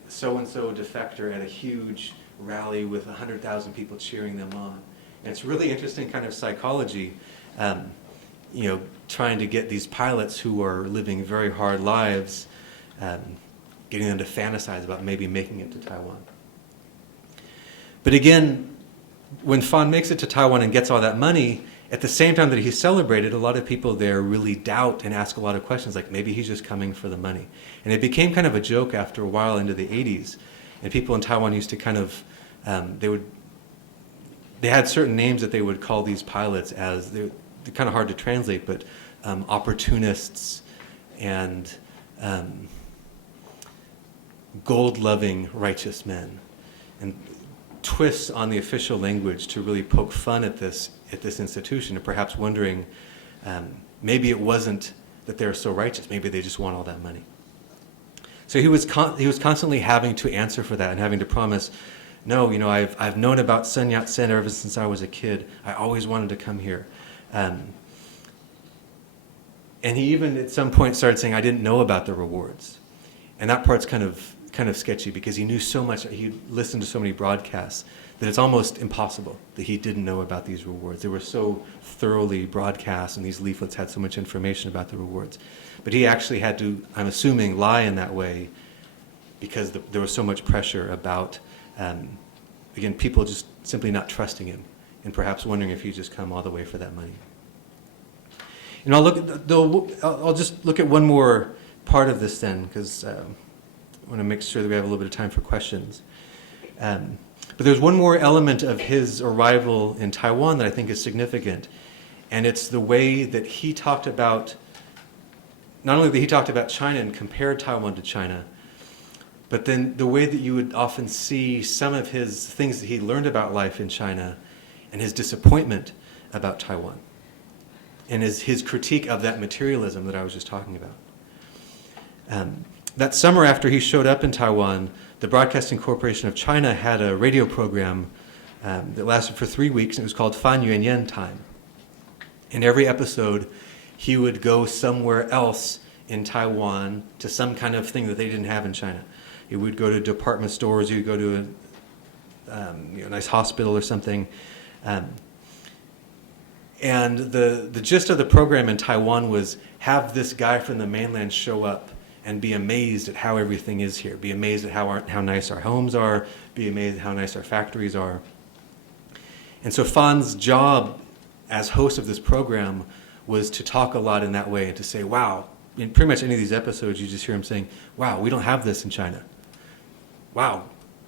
so-and-so defector at a huge rally with 100,000 people cheering them on. And it's really interesting kind of psychology, trying to get these pilots who are living very hard lives, getting them to fantasize about maybe making it to Taiwan. But again, when Fan makes it to Taiwan and gets all that money, at the same time that he's celebrated, a lot of people there really doubt and ask a lot of questions, like maybe he's just coming for the money. And it became kind of a joke after a while into the 80s. And people in Taiwan used to kind of, they had certain names that they would call these pilots as, they're kind of hard to translate, but opportunists and gold-loving righteous men. And twists on the official language to really poke fun at this institution, and perhaps wondering maybe it wasn't that they're so righteous, maybe they just want all that money. So he was constantly having to answer for that and having to promise, no, I've known about Sun Yat-sen ever since I was a kid. I always wanted to come here. And he even at some point started saying, I didn't know about the rewards. And that part's kind of sketchy, because he knew so much, he listened to so many broadcasts, that it's almost impossible that he didn't know about these rewards. They were so thoroughly broadcast, and these leaflets had so much information about the rewards. But he actually had to, I'm assuming, lie in that way, because there was so much pressure about, again, people just simply not trusting him, and perhaps wondering if he'd just come all the way for that money. And I'll just look at one more part of this then, because I want to make sure that we have a little bit of time for questions. But there's one more element of his arrival in Taiwan that I think is significant, and it's the way that he talked about, not only that he talked about China and compared Taiwan to China, but then the way that you would often see some of his things that he learned about life in China and his disappointment about Taiwan, and his critique of that materialism that I was just talking about. That summer after he showed up in Taiwan, the Broadcasting Corporation of China had a radio program that lasted for 3 weeks, and it was called Fan Yuanyan Time. In every episode, he would go somewhere else in Taiwan to some kind of thing that they didn't have in China. He would go to department stores, he would go to a nice hospital or something. And the gist of the program in Taiwan was have this guy from the mainland show up and be amazed at how everything is here, be amazed at how nice our homes are, be amazed at how nice our factories are. And so Fan's job as host of this program was to talk a lot in that way and to say, wow, in pretty much any of these episodes you just hear him saying, wow, we don't have this in China. Wow,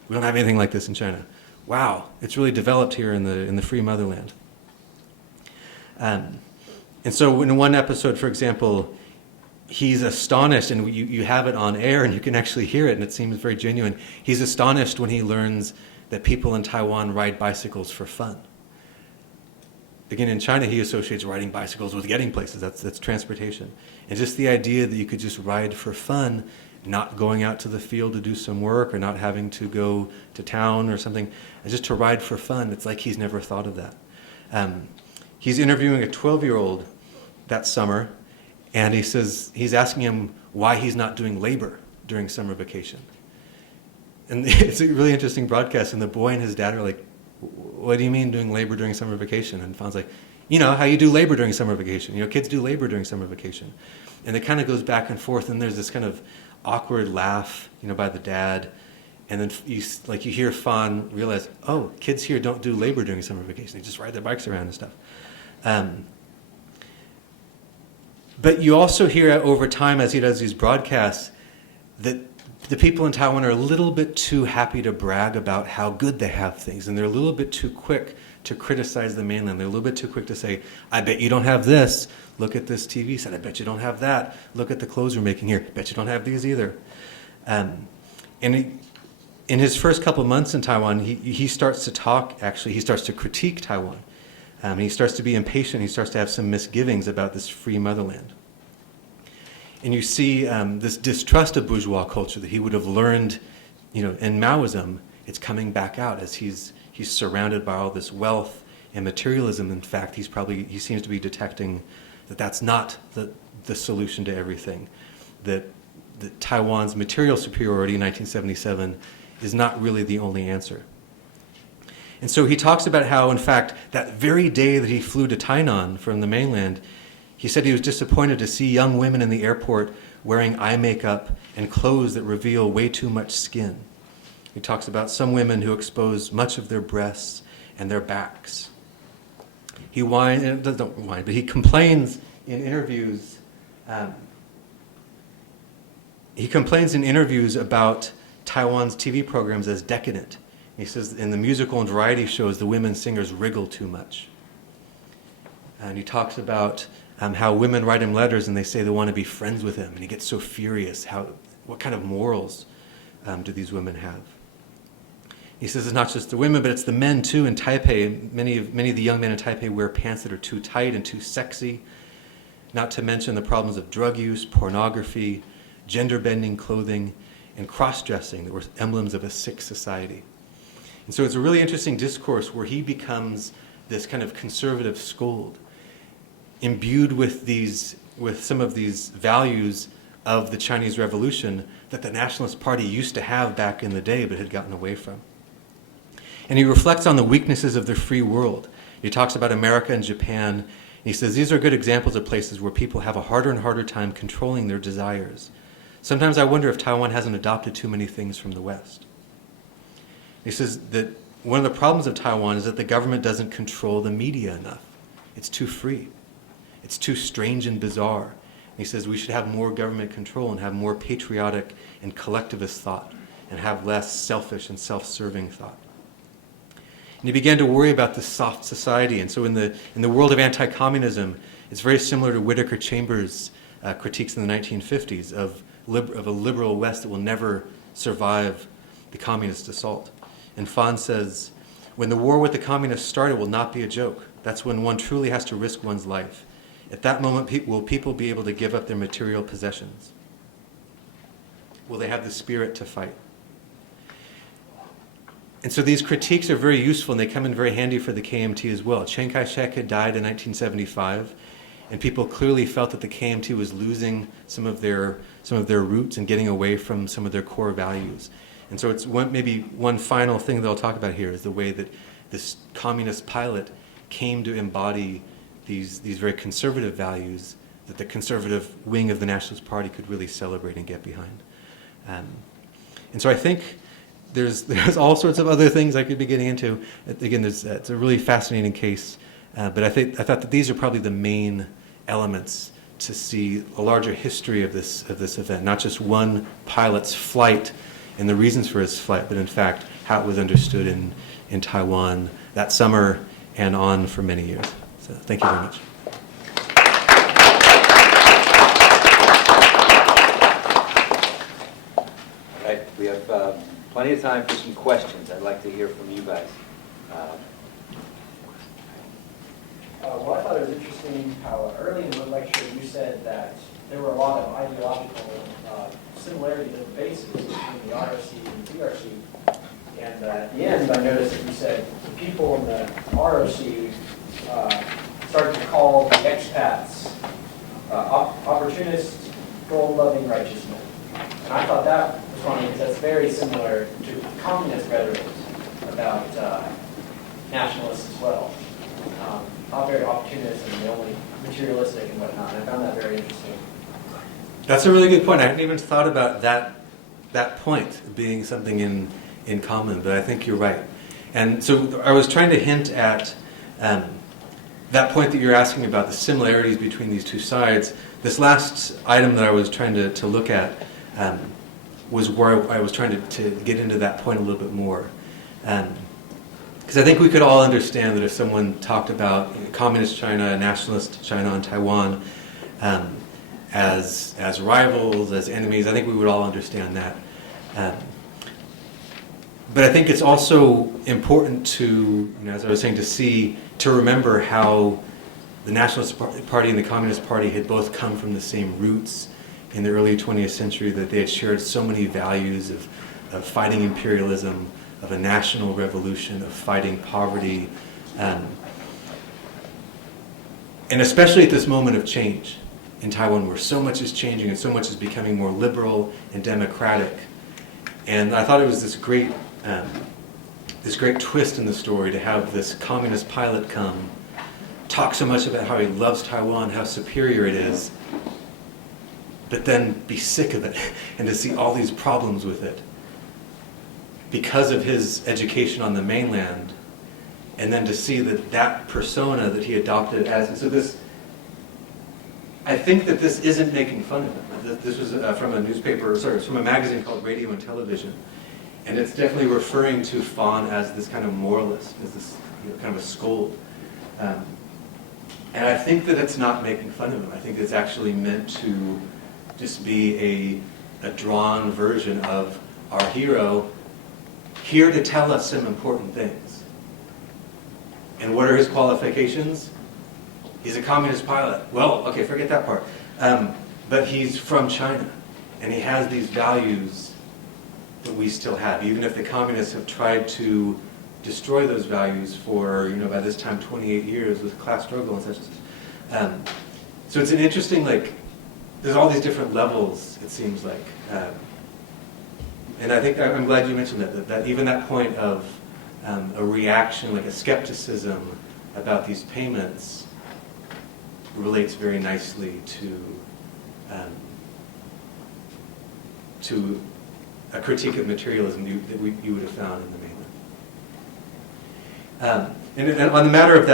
we don't have anything like this in China. Wow, it's really developed here in the free motherland. And so in one episode, for example, he's astonished, and you have it on air and you can actually hear it, and it seems very genuine. He's astonished when he learns that people in Taiwan ride bicycles for fun. Again, in China, he associates riding bicycles with getting places. That's transportation. And just the idea that you could just ride for fun, not going out to the field to do some work or not having to go to town or something, and just to ride for fun, it's like he's never thought of that. He's interviewing a 12-year-old that summer, and he says he's asking him why he's not doing labor during summer vacation. And it's a really interesting broadcast, and the boy and his dad are like, what do you mean doing labor during summer vacation? And Fan's like, how you do labor during summer vacation. Kids do labor during summer vacation. And it kind of goes back and forth, and there's this kind of awkward laugh, by the dad. And then you hear Fan realize, oh, kids here don't do labor during summer vacation. They just ride their bikes around and stuff. But you also hear over time, as he does these broadcasts, that the people in Taiwan are a little bit too happy to brag about how good they have things, and they're a little bit too quick to criticize the mainland. They're a little bit too quick to say, I bet you don't have this. Look at this TV set. I bet you don't have that. Look at the clothes we're making here. Bet you don't have these either. In his first couple of months in Taiwan, he starts to talk, actually, he starts to critique Taiwan. He starts to be impatient. He starts to have some misgivings about this free motherland. And you see this distrust of bourgeois culture that he would have learned, in Maoism. It's coming back out as he's surrounded by all this wealth and materialism. In fact, he seems to be detecting that that's not the solution to everything. That Taiwan's material superiority in 1977 is not really the only answer. And so he talks about how, in fact, that very day that he flew to Tainan from the mainland, he said he was disappointed to see young women in the airport wearing eye makeup and clothes that reveal way too much skin. He talks about some women who expose much of their breasts and their backs. He complains in interviews. He complains in interviews about Taiwan's TV programs as decadent. He says in the musical and variety shows, the women singers wriggle too much. And he talks about how women write him letters and they say they want to be friends with him. And he gets so furious. What kind of morals do these women have? He says it's not just the women, but it's the men too in Taipei. Many of the young men in Taipei wear pants that are too tight and too sexy. Not to mention the problems of drug use, pornography, gender-bending clothing, and cross-dressing that were emblems of a sick society. And so it's a really interesting discourse where he becomes this kind of conservative scold, imbued with some of these values of the Chinese Revolution that the Nationalist Party used to have back in the day but had gotten away from. And he reflects on the weaknesses of the free world. He talks about America and Japan. And he says these are good examples of places where people have a harder and harder time controlling their desires. Sometimes I wonder if Taiwan hasn't adopted too many things from the West. He says that one of the problems of Taiwan is that the government doesn't control the media enough. It's too free. It's too strange and bizarre. And he says we should have more government control and have more patriotic and collectivist thought and have less selfish and self-serving thought. And he began to worry about this soft society. And so in the world of anti-communism, it's very similar to Whittaker Chambers' critiques in the 1950s of a liberal West that will never survive the communist assault. And Fan says, when the war with the communists started, it will not be a joke. That's when one truly has to risk one's life. At that moment, will people be able to give up their material possessions? Will they have the spirit to fight? And so these critiques are very useful, and they come in very handy for the KMT as well. Chiang Kai-shek had died in 1975, and people clearly felt that the KMT was losing some of their roots and getting away from some of their core values. And so it's maybe one final thing that I'll talk about here is the way that this communist pilot came to embody these very conservative values that the conservative wing of the Nationalist Party could really celebrate and get behind. And so I think there's all sorts of other things I could be getting into. Again, it's a really fascinating case, but I thought that these are probably the main elements to see a larger history of this event, not just one pilot's flight and the reasons for his flight, but in fact how it was understood in Taiwan that summer and on for many years. So thank you very much. All right, we have plenty of time for some questions. I'd like to hear from you guys. Well, I thought it was interesting how early in the lecture you said that there were a lot of ideological similarities at the basis between the ROC and the PRC. And at the end, I noticed that you said the people in the ROC started to call the expats opportunists, gold-loving righteous men. And I thought that was funny because that's very similar to communist rhetoric about nationalists as well. Not very opportunist and only materialistic and whatnot. And I found that very interesting. That's a really good point. I hadn't even thought about that point being something in common, but I think you're right. And so I was trying to hint at that point that you're asking about, the similarities between these two sides. This last item that I was trying to look at was where I was trying to get into that point a little bit more. Because I think we could all understand that if someone talked about communist China, nationalist China on Taiwan as rivals, as enemies, I think we would all understand that. But I think it's also important to, as I was saying, to remember how the Nationalist Party and the Communist Party had both come from the same roots in the early 20th century, that they had shared so many values of fighting imperialism, of a national revolution, of fighting poverty, and especially at this moment of change in Taiwan, where so much is changing and so much is becoming more liberal and democratic. And I thought it was this great twist in the story to have this communist pilot come, talk so much about how he loves Taiwan, how superior it is, but then be sick of it and to see all these problems with it because of his education on the mainland, and then to see that persona that he adopted as, so this, I think that this isn't making fun of him. This was from a newspaper, sorry, it's from a magazine called Radio and Television, and it's definitely referring to Fan as this kind of moralist, as this kind of a scold. And I think that it's not making fun of him. I think it's actually meant to just be a drawn version of our hero here to tell us some important things. And what are his qualifications? He's a communist pilot. Well, okay, forget that part. But he's from China, and he has these values that we still have, even if the communists have tried to destroy those values for, by this time, 28 years with class struggle and such and such. So it's an interesting, there's all these different levels, it seems like. And I think, I'm glad you mentioned that even that point of a reaction, like a skepticism about these payments relates very nicely to a critique of materialism that you would have found in the mainland. And on the matter of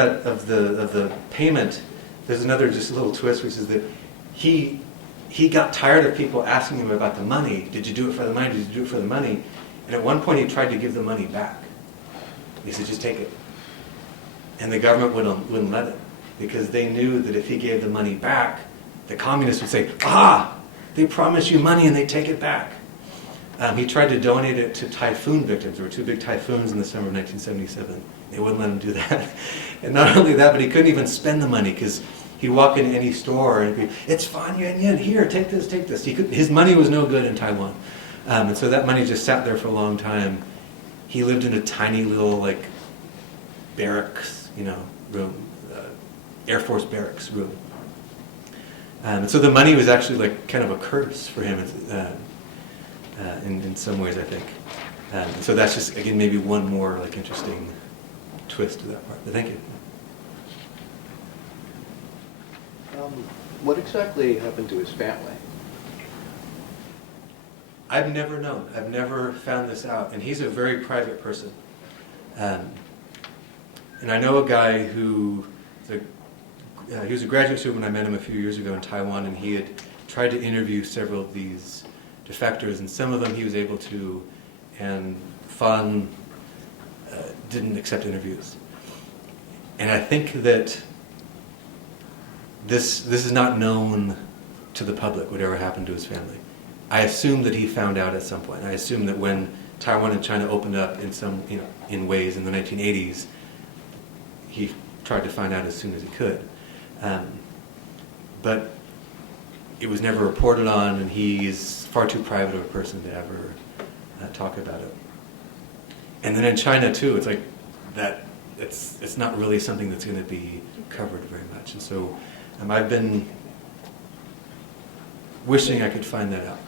the payment, there's another just little twist, which is that he got tired of people asking him about the money. Did you do it for the money? Did you do it for the money? And at one point he tried to give the money back. He said, just take it. And the government wouldn't let it, because they knew that if he gave the money back, the communists would say, they promise you money and they take it back. He tried to donate it to typhoon victims. There were 2 big typhoons in the summer of 1977. They wouldn't let him do that. And not only that, but he couldn't even spend the money, because he'd walk into any store and be, it's fine, Yuanyan, here, take this, take this. His money was no good in Taiwan. And so that money just sat there for a long time. He lived in a tiny little, barracks, room, Air Force barracks room. And so the money was actually kind of a curse for him in some ways, I think. So that's just, again, maybe one more interesting twist to that part. But thank you. What exactly happened to his family? I've never known. I've never found this out. And he's a very private person. And I know a guy who, he was a graduate student when I met him a few years ago in Taiwan, and he had tried to interview several of these defectors, and some of them he was able to, and Fan didn't accept interviews. And I think that this is not known to the public, whatever happened to his family. I assume that he found out at some point. I assume that when Taiwan and China opened up in ways in the 1980s, he tried to find out as soon as he could. But it was never reported on, and he's far too private of a person to ever talk about it. And then in China too, it's it's not really something that's going to be covered very much. And so I've been wishing I could find that out.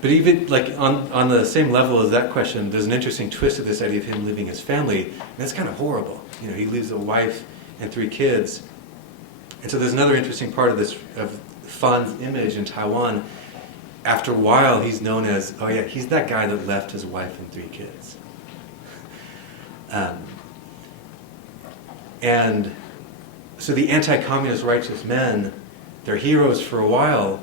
But even on the same level as that question, there's an interesting twist to this idea of him leaving his family, and that's kind of horrible. He leaves a wife and 3 kids. And so there's another interesting part of this, of Fan's image in Taiwan. After a while, he's known as, he's that guy that left his wife and 3 kids. And so the anti-communist righteous men, they're heroes for a while,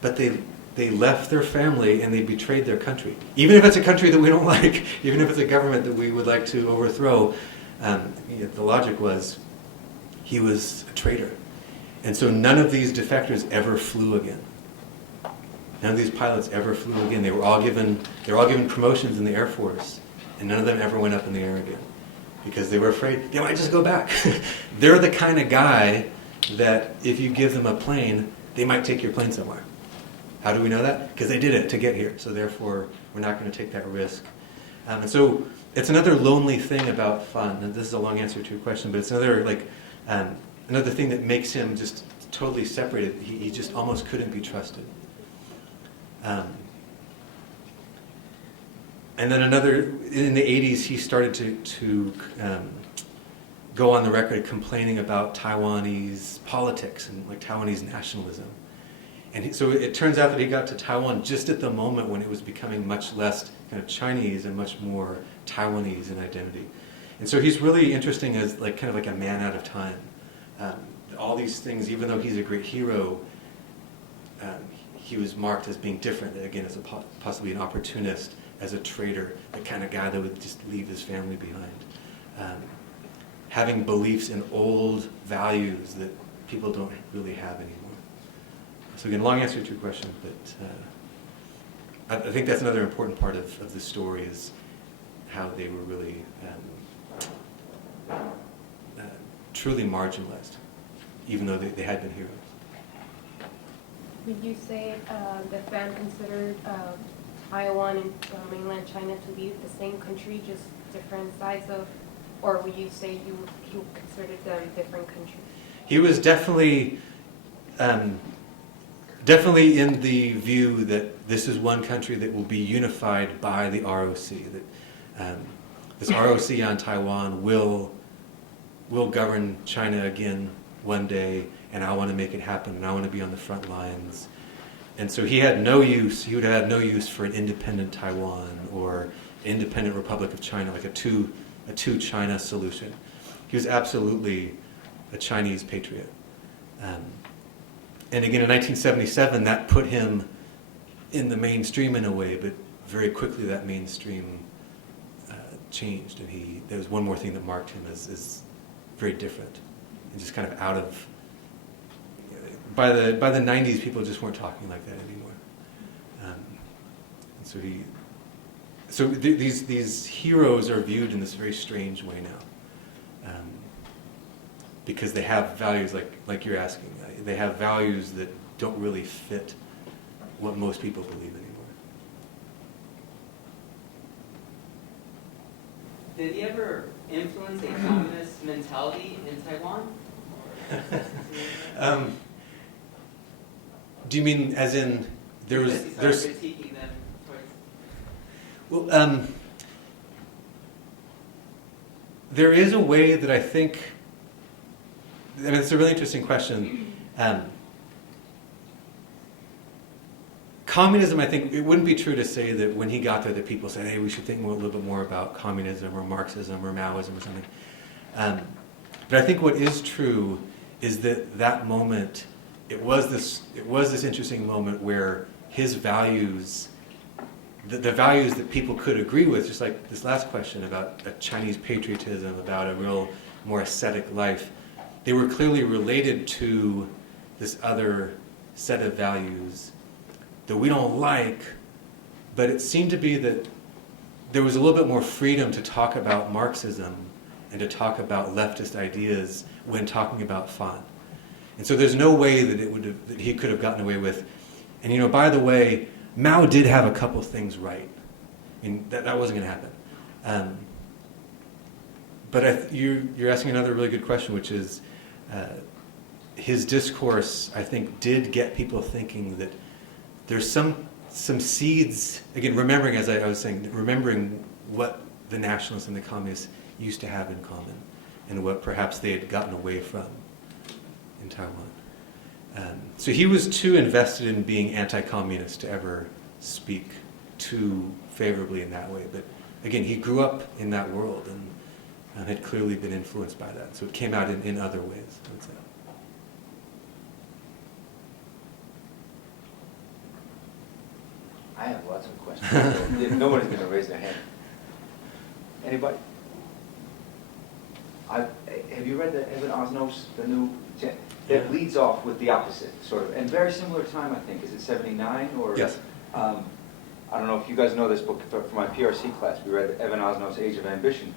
but they they left their family and they betrayed their country. Even if it's a country that we don't like, even if it's a government that we would like to overthrow, the logic was he was a traitor. And so none of these defectors ever flew again. None of these pilots ever flew again. They were all given promotions in the Air Force, and none of them ever went up in the air again because they were afraid they might just go back. They're the kind of guy that if you give them a plane, they might take your plane somewhere. How do we know that? Because they did it to get here. So therefore, we're not going to take that risk. And so it's another lonely thing about fun. And this is a long answer to your question, but it's another another thing that makes him just totally separated. He just almost couldn't be trusted. And then in the 80s, he started to go on the record complaining about Taiwanese politics and like Taiwanese nationalism. And so it turns out that he got to Taiwan just at the moment when it was becoming much less kind of Chinese and much more Taiwanese in identity. And so he's really interesting as kind of like a man out of time. All these things, even though he's a great hero, he was marked as being different, again, as possibly an opportunist, as a traitor, the kind of guy that would just leave his family behind. Having beliefs in old values that people don't really have anymore. So again, long answer to your question, but I think that's another important part of the story is how they were really truly marginalized, even though they had been heroes. Would you say the FAN considered Taiwan and mainland China to be the same country, just different sides of, or would you say you considered them different countries? He was definitely in the view that this is one country that will be unified by the ROC, that this ROC on Taiwan will govern China again one day, and I want to make it happen, and I want to be on the front lines. And so he would have had no use for an independent Taiwan or independent Republic of China, like a two China solution. He was absolutely a Chinese patriot. And again, in 1977, that put him in the mainstream in a way, but very quickly that mainstream changed, and there was one more thing that marked him as very different, and just kind of out of. By the 90s, people just weren't talking like that anymore. And so these heroes are viewed in this very strange way now, because they have values like you're asking. They have values that don't really fit what most people believe anymore. Did he ever influence a communist mentality in Taiwan? Do you mean as in there's critiquing them towards... Well, there is a way that I think. I mean, it's a really interesting question. Communism, I think, it wouldn't be true to say that when he got there that people said, hey, we should think a little bit more about communism or Marxism or Maoism or something. But I think what is true is that moment, it was this interesting moment where his values, the values that people could agree with, just like this last question about a Chinese patriotism, about a real more ascetic life, they were clearly related to this other set of values that we don't like, but it seemed to be that there was a little bit more freedom to talk about Marxism and to talk about leftist ideas when talking about fun. And so there's no way that he could have gotten away with. And by the way, Mao did have a couple things right. I mean, that wasn't going to happen. But you're asking another really good question, which is his discourse, I think, did get people thinking that there's some seeds, again, remembering, as I was saying, remembering what the nationalists and the communists used to have in common and what perhaps they had gotten away from in Taiwan. So he was too invested in being anti-communist to ever speak too favorably in that way. But again, he grew up in that world and had clearly been influenced by that. So it came out in other ways, I would say. last. Nobody's going to raise their hand. Anybody? Have you read the Evan Osnos, the new? That leads off with the opposite, sort of, and very similar time, I think. Is it 79 or? Yes. I don't know if you guys know this book. For my PRC class, we read Evan Osnos' Age of Ambition,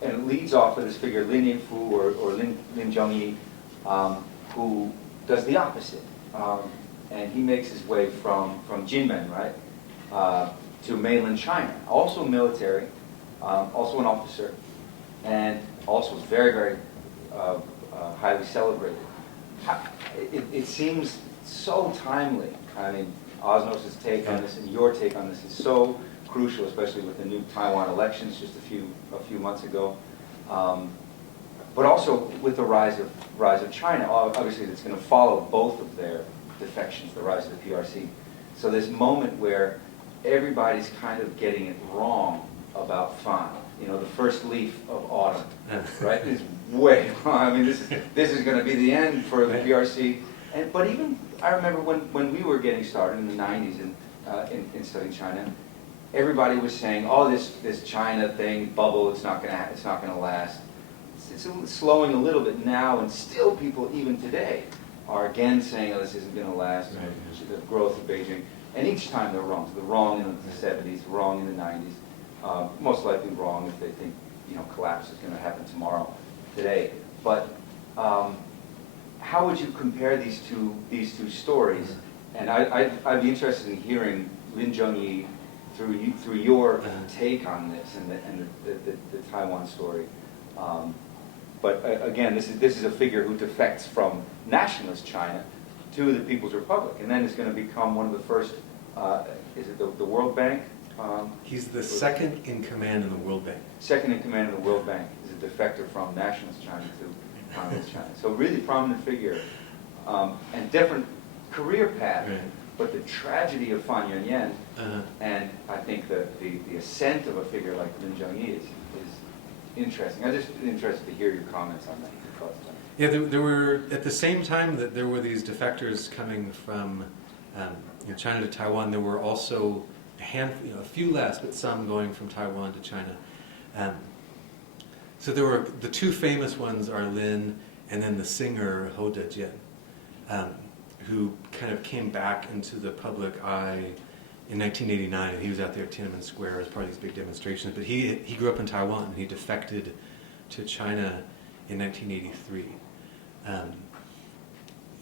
and it leads off with this figure Lin Yingfu or Lin Zhongyi, who does the opposite, and he makes his way from Jinmen, right, to mainland China. Also military, also an officer, and also very, very highly celebrated. It seems so timely. I mean, Osnos' take on this and your take on this is so crucial, especially with the new Taiwan elections just a few months ago. But also with the rise of China, obviously it's going to follow both of their defections, the rise of the PRC. So this moment where everybody's kind of getting it wrong about Fan. You know, the first leaf of autumn, right? Is way wrong. I mean, this is going to be the end for the PRC. But even I remember when we were getting started in the 90s in studying China, everybody was saying, "Oh, this China thing bubble, it's not going to last." It's slowing a little bit now, and still people even today are again saying, "Oh, this isn't going to last." Right. The growth of Beijing, and each time they're wrong. So they're wrong in the 70s, wrong in the 90s. Most likely wrong if they think collapse is going to happen tomorrow, today. But how would you compare these two stories? And I'd be interested in hearing Lin Zhongyi through your take on this and the Taiwan story. But again, this is a figure who defects from nationalist China to the People's Republic, and then is going to become one of the first. Is it the World Bank? He's the second in command in the World Bank. Second in command in the World Bank is a defector from nationalist China to communist China. So really prominent figure, and different career path. Right. But the tragedy of Fan Yuanyan, and I think the ascent of a figure like Lin Zhongyi is interesting. I'm just interested to hear your comments on that. Your thoughts on that. Yeah, there were, at the same time that there were these defectors coming from China to Taiwan, there were also a few less, but some going from Taiwan to China. So there were, the two famous ones are Lin and then the singer Ho Dejian, who kind of came back into the public eye in 1989, and he was out there at Tiananmen Square as part of these big demonstrations. But he grew up in Taiwan, and he defected to China in 1983.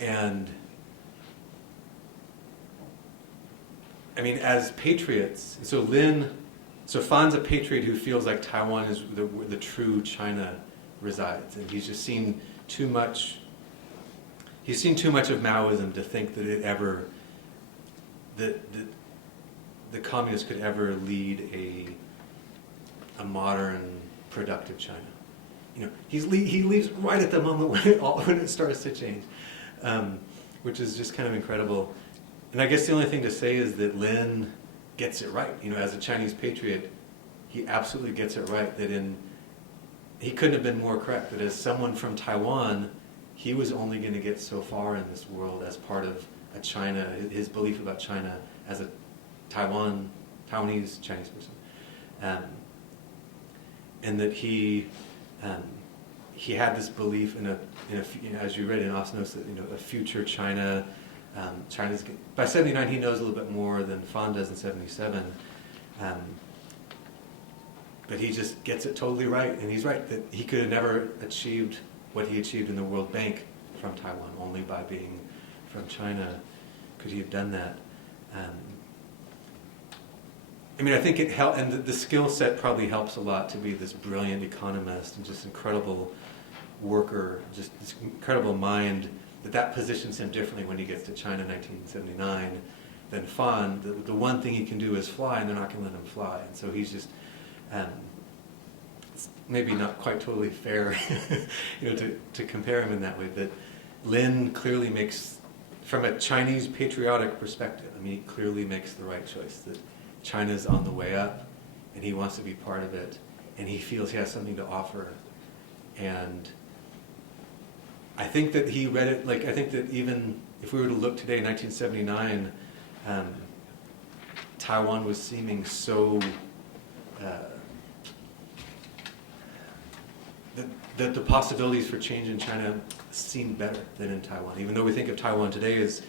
And I mean, as patriots, so Fan's a patriot who feels like Taiwan is where the true China resides, and he's just seen too much. He's seen too much of Maoism to think that the communists could ever lead a modern, productive China. He leaves right at the moment when it starts to change, which is just kind of incredible. And I guess the only thing to say is that Lin gets it right. As a Chinese patriot, he absolutely gets it right. He couldn't have been more correct. That as someone from Taiwan, he was only going to get so far in this world as part of a China, his belief about China as a Taiwanese Chinese person, and that he had this belief in a as you read in Osnos, that a future China. China's by 79, he knows a little bit more than Fan does in 77, but he just gets it totally right, and he's right that he could have never achieved what he achieved in the World Bank from Taiwan. Only by being from China could he have done that. I think it helped, and the skill set probably helps a lot to be this brilliant economist and just incredible worker, just this incredible mind. That positions him differently when he gets to China in 1979 than Fan. The one thing he can do is fly, and they're not going to let him fly. And so he's just, it's maybe not quite totally fair, to compare him in that way. But Lin clearly makes, from a Chinese patriotic perspective, he clearly makes the right choice. That China's on the way up, and he wants to be part of it, and he feels he has something to offer, and I think that he read it, I think that even if we were to look today, 1979, Taiwan was seeming so, that the possibilities for change in China seemed better than in Taiwan. Even though we think of Taiwan today as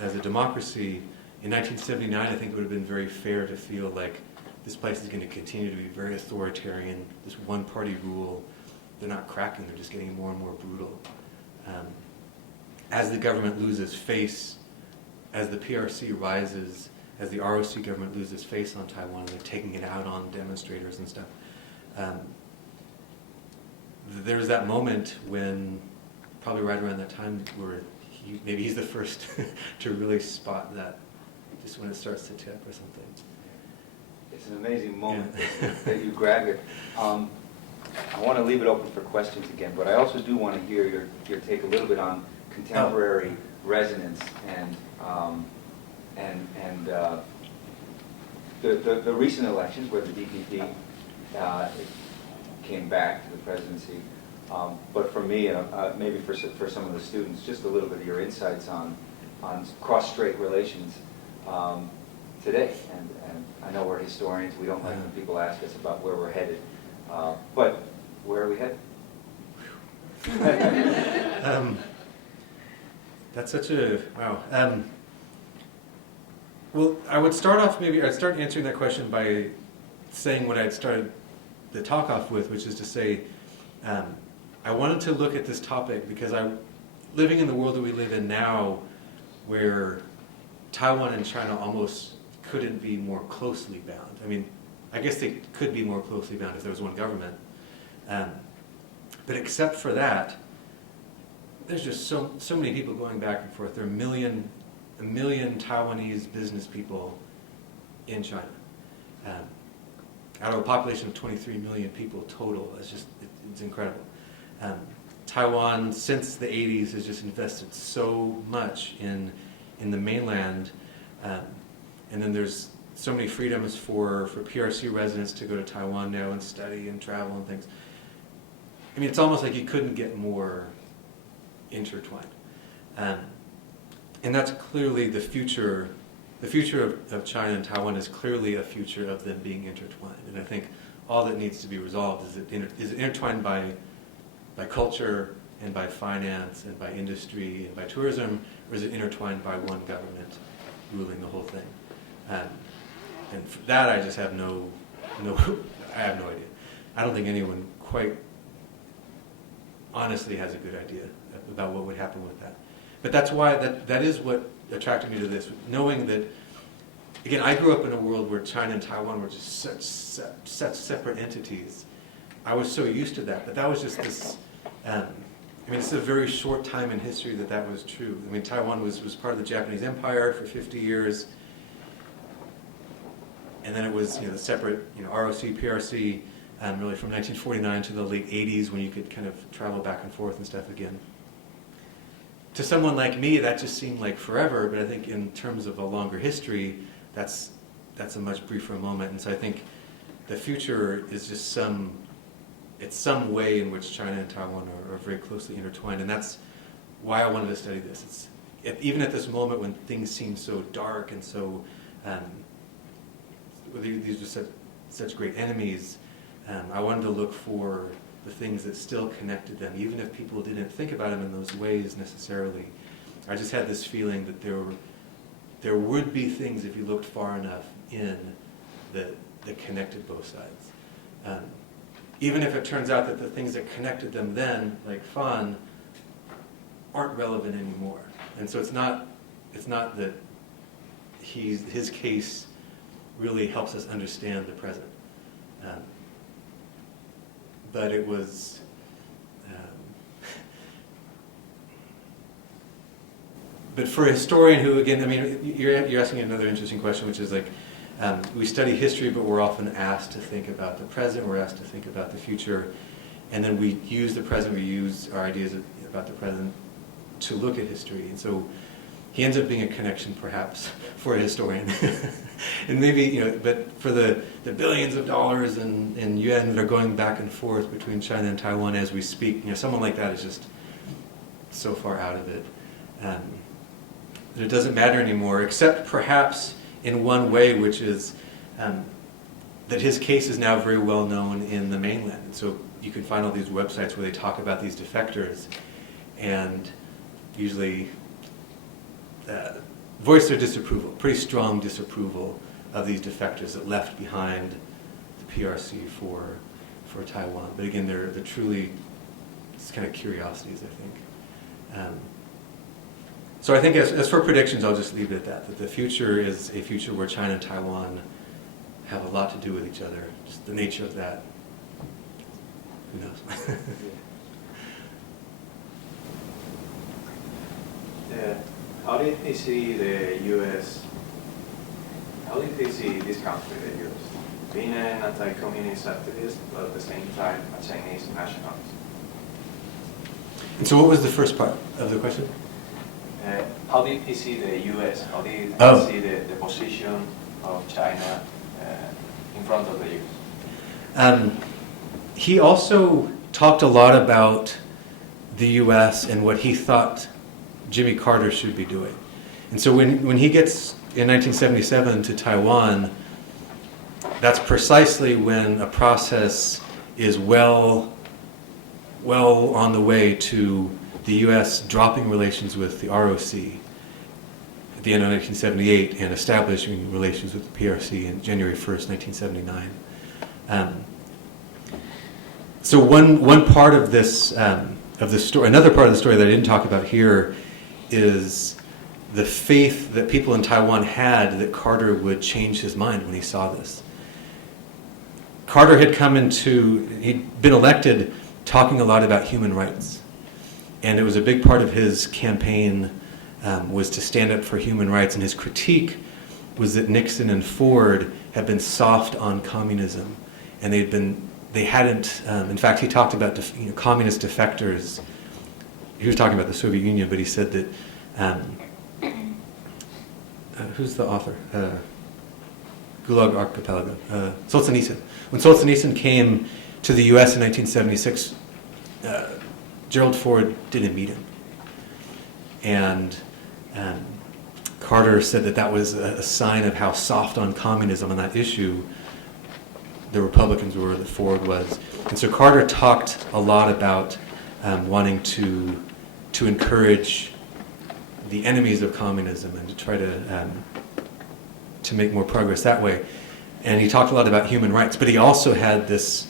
a democracy, in 1979 I think it would have been very fair to feel like this place is going to continue to be very authoritarian, this one-party rule. They're not cracking, they're just getting more and more brutal. As the government loses face, as the PRC rises, as the ROC government loses face on Taiwan, and they're taking it out on demonstrators and stuff, there's that moment when, probably right around that time, where maybe he's the first to really spot that, just when it starts to tip or something. It's an amazing moment that you grab it. I want to leave it open for questions again, but I also do want to hear your take a little bit on contemporary resonance and the recent elections where the DPP came back to the presidency. But for me, maybe for some of the students, just a little bit of your insights on cross-strait relations today. And I know we're historians, we don't like when people ask us about where we're headed. But where are we headed? That's such a, wow. Well, I'd start answering that question by saying what I'd started the talk off with, which is to say, I wanted to look at this topic because living in the world that we live in now, where Taiwan and China almost couldn't be more closely bound. I mean, I guess they could be more closely bound if there was one government. But except for that, there's just so many people going back and forth. There are a million Taiwanese business people in China. Out of a population of 23 million people total, it's incredible. Taiwan, since the 80s, has just invested so much in the mainland, and then there's so many freedoms for PRC residents to go to Taiwan now and study and travel and things. I mean, it's almost like you couldn't get more intertwined. And that's clearly the future. The future of China and Taiwan is clearly a future of them being intertwined. And I think all that needs to be resolved is it intertwined by culture and by finance and by industry and by tourism, or is it intertwined by one government ruling the whole thing? And for that, I just have I have no idea. I don't think anyone quite honestly has a good idea about what would happen with that. But that's why, that is what attracted me to this, knowing that, again, I grew up in a world where China and Taiwan were just such separate entities. I was so used to that, but that was just this, I mean, it's a very short time in history that was true. I mean, Taiwan was part of the Japanese Empire for 50 years, and then it was, the separate, ROC, PRC, really from 1949 to the late 80s, when you could kind of travel back and forth and stuff again. To someone like me, that just seemed like forever, but I think in terms of a longer history, that's a much briefer moment. And so I think the future is just some way in which China and Taiwan are very closely intertwined, and that's why I wanted to study this. Even at this moment when things seem so dark and so, these are such great enemies, I wanted to look for the things that still connected them, even if people didn't think about them in those ways necessarily. I just had this feeling that there would be things, if you looked far enough in, that connected both sides. Even if it turns out that the things that connected them then, like fun, aren't relevant anymore. And so it's not that his case really helps us understand the present. But it was, but for a historian who, again, I mean, you're asking another interesting question, which is like, we study history, but we're often asked to think about the present, we're asked to think about the future, and then we use the present, we use our ideas about the present to look at history. And so he ends up being a connection, perhaps, for a historian. And maybe, but for the billions of dollars in yuan that are going back and forth between China and Taiwan as we speak, someone like that is just so far out of it that it doesn't matter anymore, except perhaps in one way, which is that his case is now very well known in the mainland. And so you can find all these websites where they talk about these defectors and usually voice their disapproval, pretty strong disapproval of these defectors that left behind the PRC for Taiwan. But again, they're truly just kind of curiosities, I think. So I think as for predictions, I'll just leave it at that the future is a future where China and Taiwan have a lot to do with each other. Just the nature of that, who knows? How did he see the U.S., how did he see this country, the U.S., being an anti-communist activist, but at the same time a Chinese nationalist? And so what was the first part of the question? How did he see the U.S.? How did he see the position of China in front of the U.S.? He also talked a lot about the U.S. and what he thought Jimmy Carter should be doing. And so when he gets in 1977 to Taiwan, that's precisely when a process is well on the way to the U.S. dropping relations with the ROC at the end of 1978 and establishing relations with the PRC in January 1st, 1979. So one part of this story, another part of the story that I didn't talk about here, is the faith that people in Taiwan had that Carter would change his mind when he saw this. Carter had he'd been elected talking a lot about human rights. And it was a big part of his campaign was to stand up for human rights. And his critique was that Nixon and Ford had been soft on communism. And they hadn't, in fact, he talked about communist defectors. He was talking about the Soviet Union, but he said that, who's the author? Gulag Archipelago, Solzhenitsyn. When Solzhenitsyn came to the U.S. in 1976, Gerald Ford didn't meet him. And Carter said that was a sign of how soft on communism on that issue the Republicans were, that Ford was. And so Carter talked a lot about wanting to encourage the enemies of communism and to try to make more progress that way. And he talked a lot about human rights, but he also had this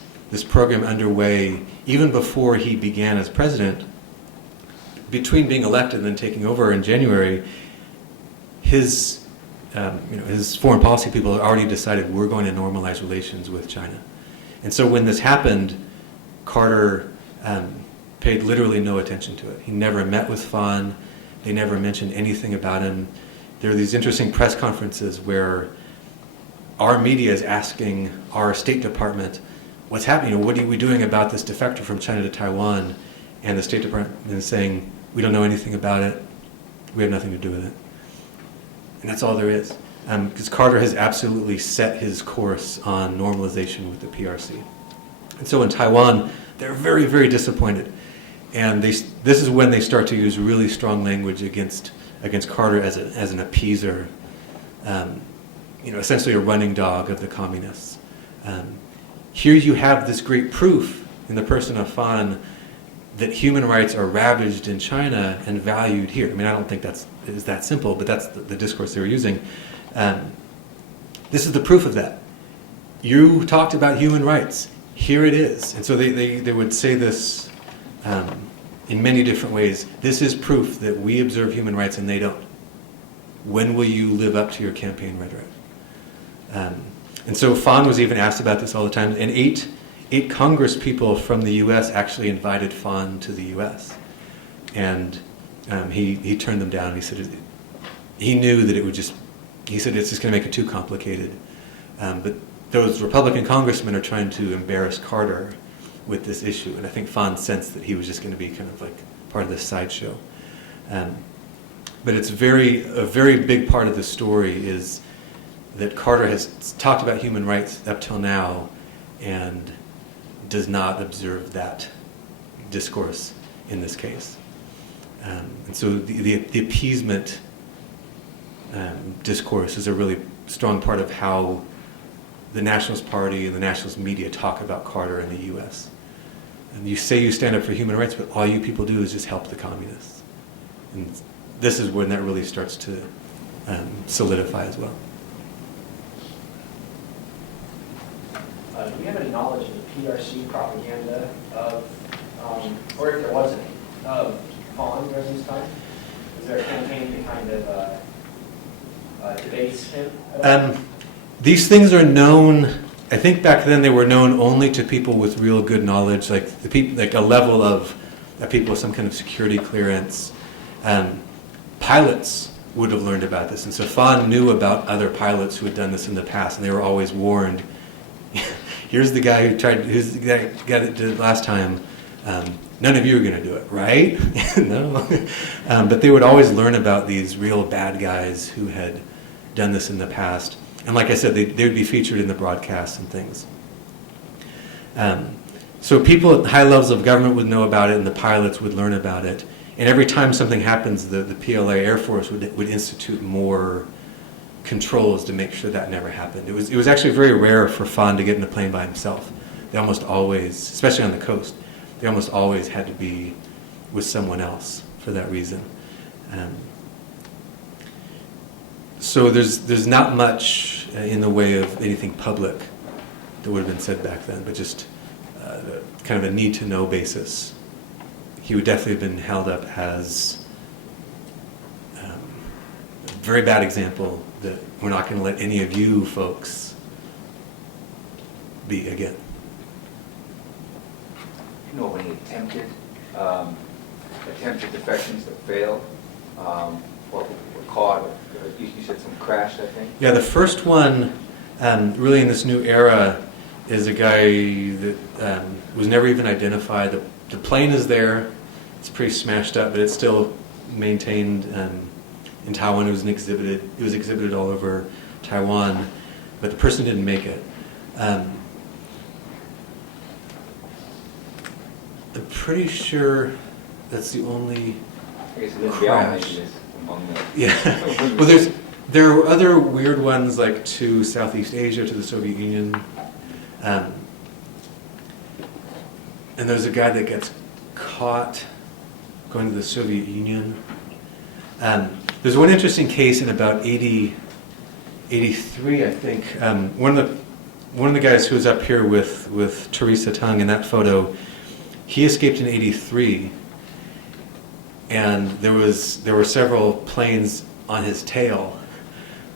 program underway even before he began as president. Between being elected and then taking over in January, his foreign policy people had already decided we're going to normalize relations with China. And so when this happened, Carter paid literally no attention to it. He never met with Fan. They never mentioned anything about him. There are these interesting press conferences where our media is asking our State Department, what's happening? What are we doing about this defector from China to Taiwan? And the State Department is saying, we don't know anything about it. We have nothing to do with it. And that's all there is. Because Carter has absolutely set his course on normalization with the PRC. And so in Taiwan, they're very, very disappointed. And this is when they start to use really strong language against Carter as an appeaser, essentially a running dog of the communists. Here you have this great proof in the person of Fan that human rights are ravaged in China and valued here. I mean, I don't think is that simple, but that's the discourse they were using. This is the proof of that. You talked about human rights. Here it is. And so they would say this in many different ways. This is proof that we observe human rights and they don't. When will you live up to your campaign rhetoric? And so Fan was even asked about this all the time. And eight Congress people from the U.S. actually invited Fan to the U.S. And he turned them down. He said he knew that he said it's just going to make it too complicated. But those Republican congressmen are trying to embarrass Carter with this issue. And I think Fan sensed that he was just going to be kind of like part of this sideshow. But it's a very big part of the story is that Carter has talked about human rights up till now and does not observe that discourse in this case. And so the appeasement discourse is a really strong part of how the Nationalist Party and the nationalist media talk about Carter in the U.S. And you say you stand up for human rights, but all you people do is just help the communists. And this is when that really starts to solidify as well. Do we have any knowledge of the PRC propaganda of, or if there was any, of Fawn during this time? Is there a campaign to kind of debase him? These things are known. I think back then they were known only to people with real good knowledge, like the people, like a level of people with some kind of security clearance. Pilots would have learned about this, and so Fawn knew about other pilots who had done this in the past, and they were always warned. Here's the guy who tried. Who's the guy that did it last time? None of you are going to do it, right? No. But they would always learn about these real bad guys who had done this in the past. And like I said, they would be featured in the broadcasts and things. So people at high levels of government would know about it, and the pilots would learn about it. And every time something happens, the PLA Air Force would institute more controls to make sure that never happened. It was actually very rare for Fawn to get in a plane by himself. They almost always, especially on the coast, they almost always had to be with someone else for that reason. So there's not much in the way of anything public that would have been said back then, but just kind of a need-to-know basis. He would definitely have been held up as a very bad example that we're not going to let any of you folks be again. You know, when he attempted defections that failed, or were caught, or you said some crashed, I think? Yeah, the first one, really in this new era, is a guy that was never even identified. The plane is there. It's pretty smashed up, but it's still maintained in Taiwan. It was exhibited all over Taiwan, but the person didn't make it. I'm pretty sure that's the only I guess Lin Biao crash. maybe is among them. Yeah. Well, there are other weird ones, like to Southeast Asia, to the Soviet Union. And there's a guy that gets caught going to the Soviet Union. There's one interesting case in about 83, I think. One of the guys who was up here with Teresa Tung in that photo, he escaped in 83, and there were several planes on his tail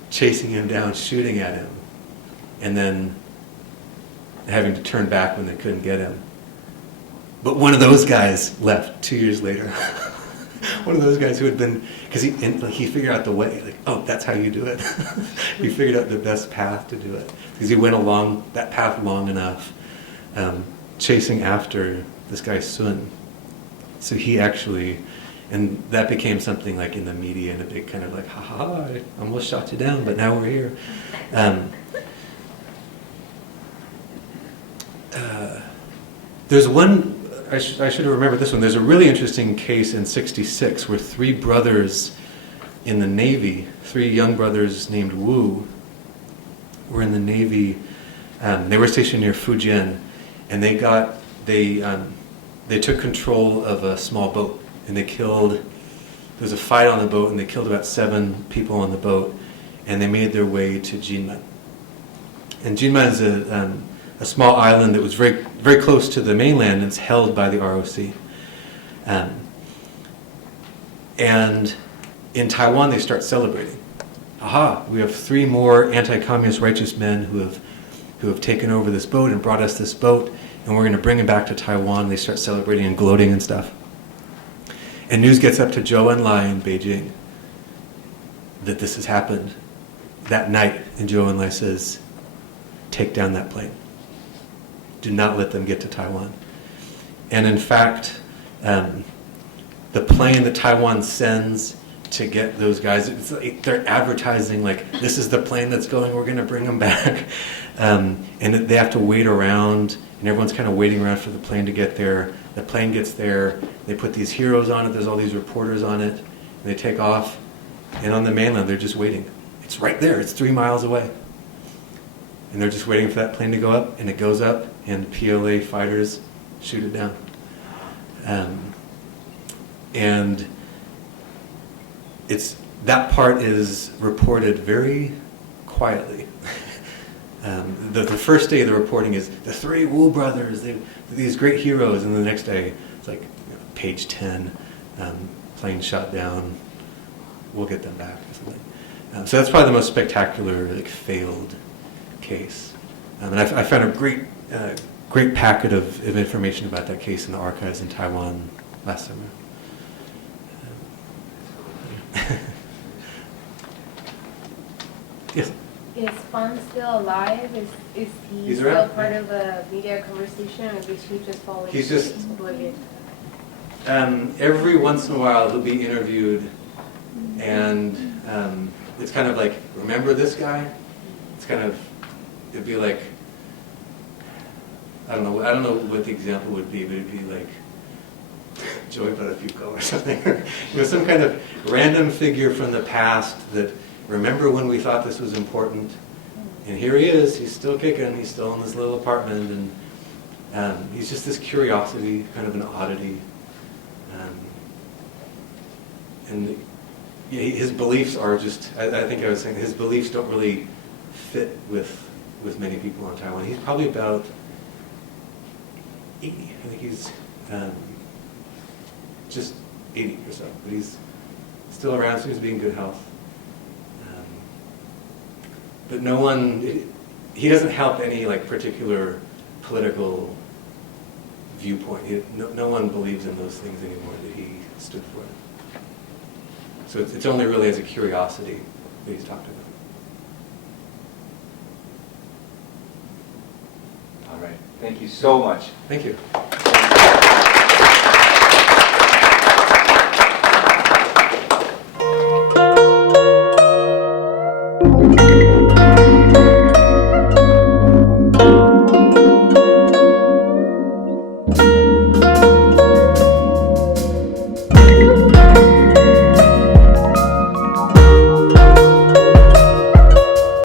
chasing him down, shooting at him, and then having to turn back when they couldn't get him. But one of those guys left 2 years later. One of those guys who had been, because he figured out the way, like, oh, that's how you do it. He figured out the best path to do it. Because he went along that path long enough, chasing after this guy Sun. So he actually, and that became something like in the media and a big kind of like, ha, I almost shot you down, but now we're here. There's one, I should have remembered this one. There's a really interesting case in '66 where three brothers in the Navy, three young brothers named Wu, were in the Navy. They were stationed near Fujian, and they took control of a small boat, and there was a fight on the boat, and they killed about 7 people on the boat, and they made their way to Jinjiang. And Jinjiang is a small island that was very, very close to the mainland, and it's held by the ROC. And in Taiwan, they start celebrating. Aha, we have 3 more anti-communist righteous men who have taken over this boat and brought us this boat, and we're going to bring them back to Taiwan. They start celebrating and gloating and stuff. And news gets up to Zhou Enlai in Beijing that this has happened that night, and Zhou Enlai says, take down that plane. Do not let them get to Taiwan. And in fact, the plane that Taiwan sends to get those guys, it's like they're advertising like, this is the plane that's going, we're going to bring them back. And they have to wait around, and everyone's kind of waiting around for the plane to get there. The plane gets there, they put these heroes on it, there's all these reporters on it, and they take off. And on the mainland, they're just waiting. it's right there, it's 3 miles away. And they're just waiting for that plane to go up, and it goes up, and PLA fighters shoot it down. And that part is reported very quietly. The first day of the reporting is the 3 Wu brothers, these great heroes, and the next day it's like page 10, plane shot down, we'll get them back or something. So that's probably the most spectacular failed case. And I found a great packet of information about that case in the archives in Taiwan last summer. Yes? Is Fan still alive? Is he He's still around. part of the media conversation, or is he just falling He's just- oblivion? Every once in a while he'll be interviewed, and it's kind of like, remember this guy? It's kind of, it'd be like, I don't know what the example would be, but it'd be like Joey Buttafuoco or something. Some kind of random figure from the past that, remember when we thought this was important? And here he is, he's still kicking, he's still in this little apartment, and he's just this curiosity, kind of an oddity. And yeah, his beliefs are just, I think I was saying, his beliefs don't really fit with many people in Taiwan. He's probably about 80. I think he's just 80 or so, but he's still around, seems to be in good health. But no one, he doesn't help any particular political viewpoint. No one believes in those things anymore that he stood for. So it's only really as a curiosity that he's talked about. All right. Thank you so much. Thank you.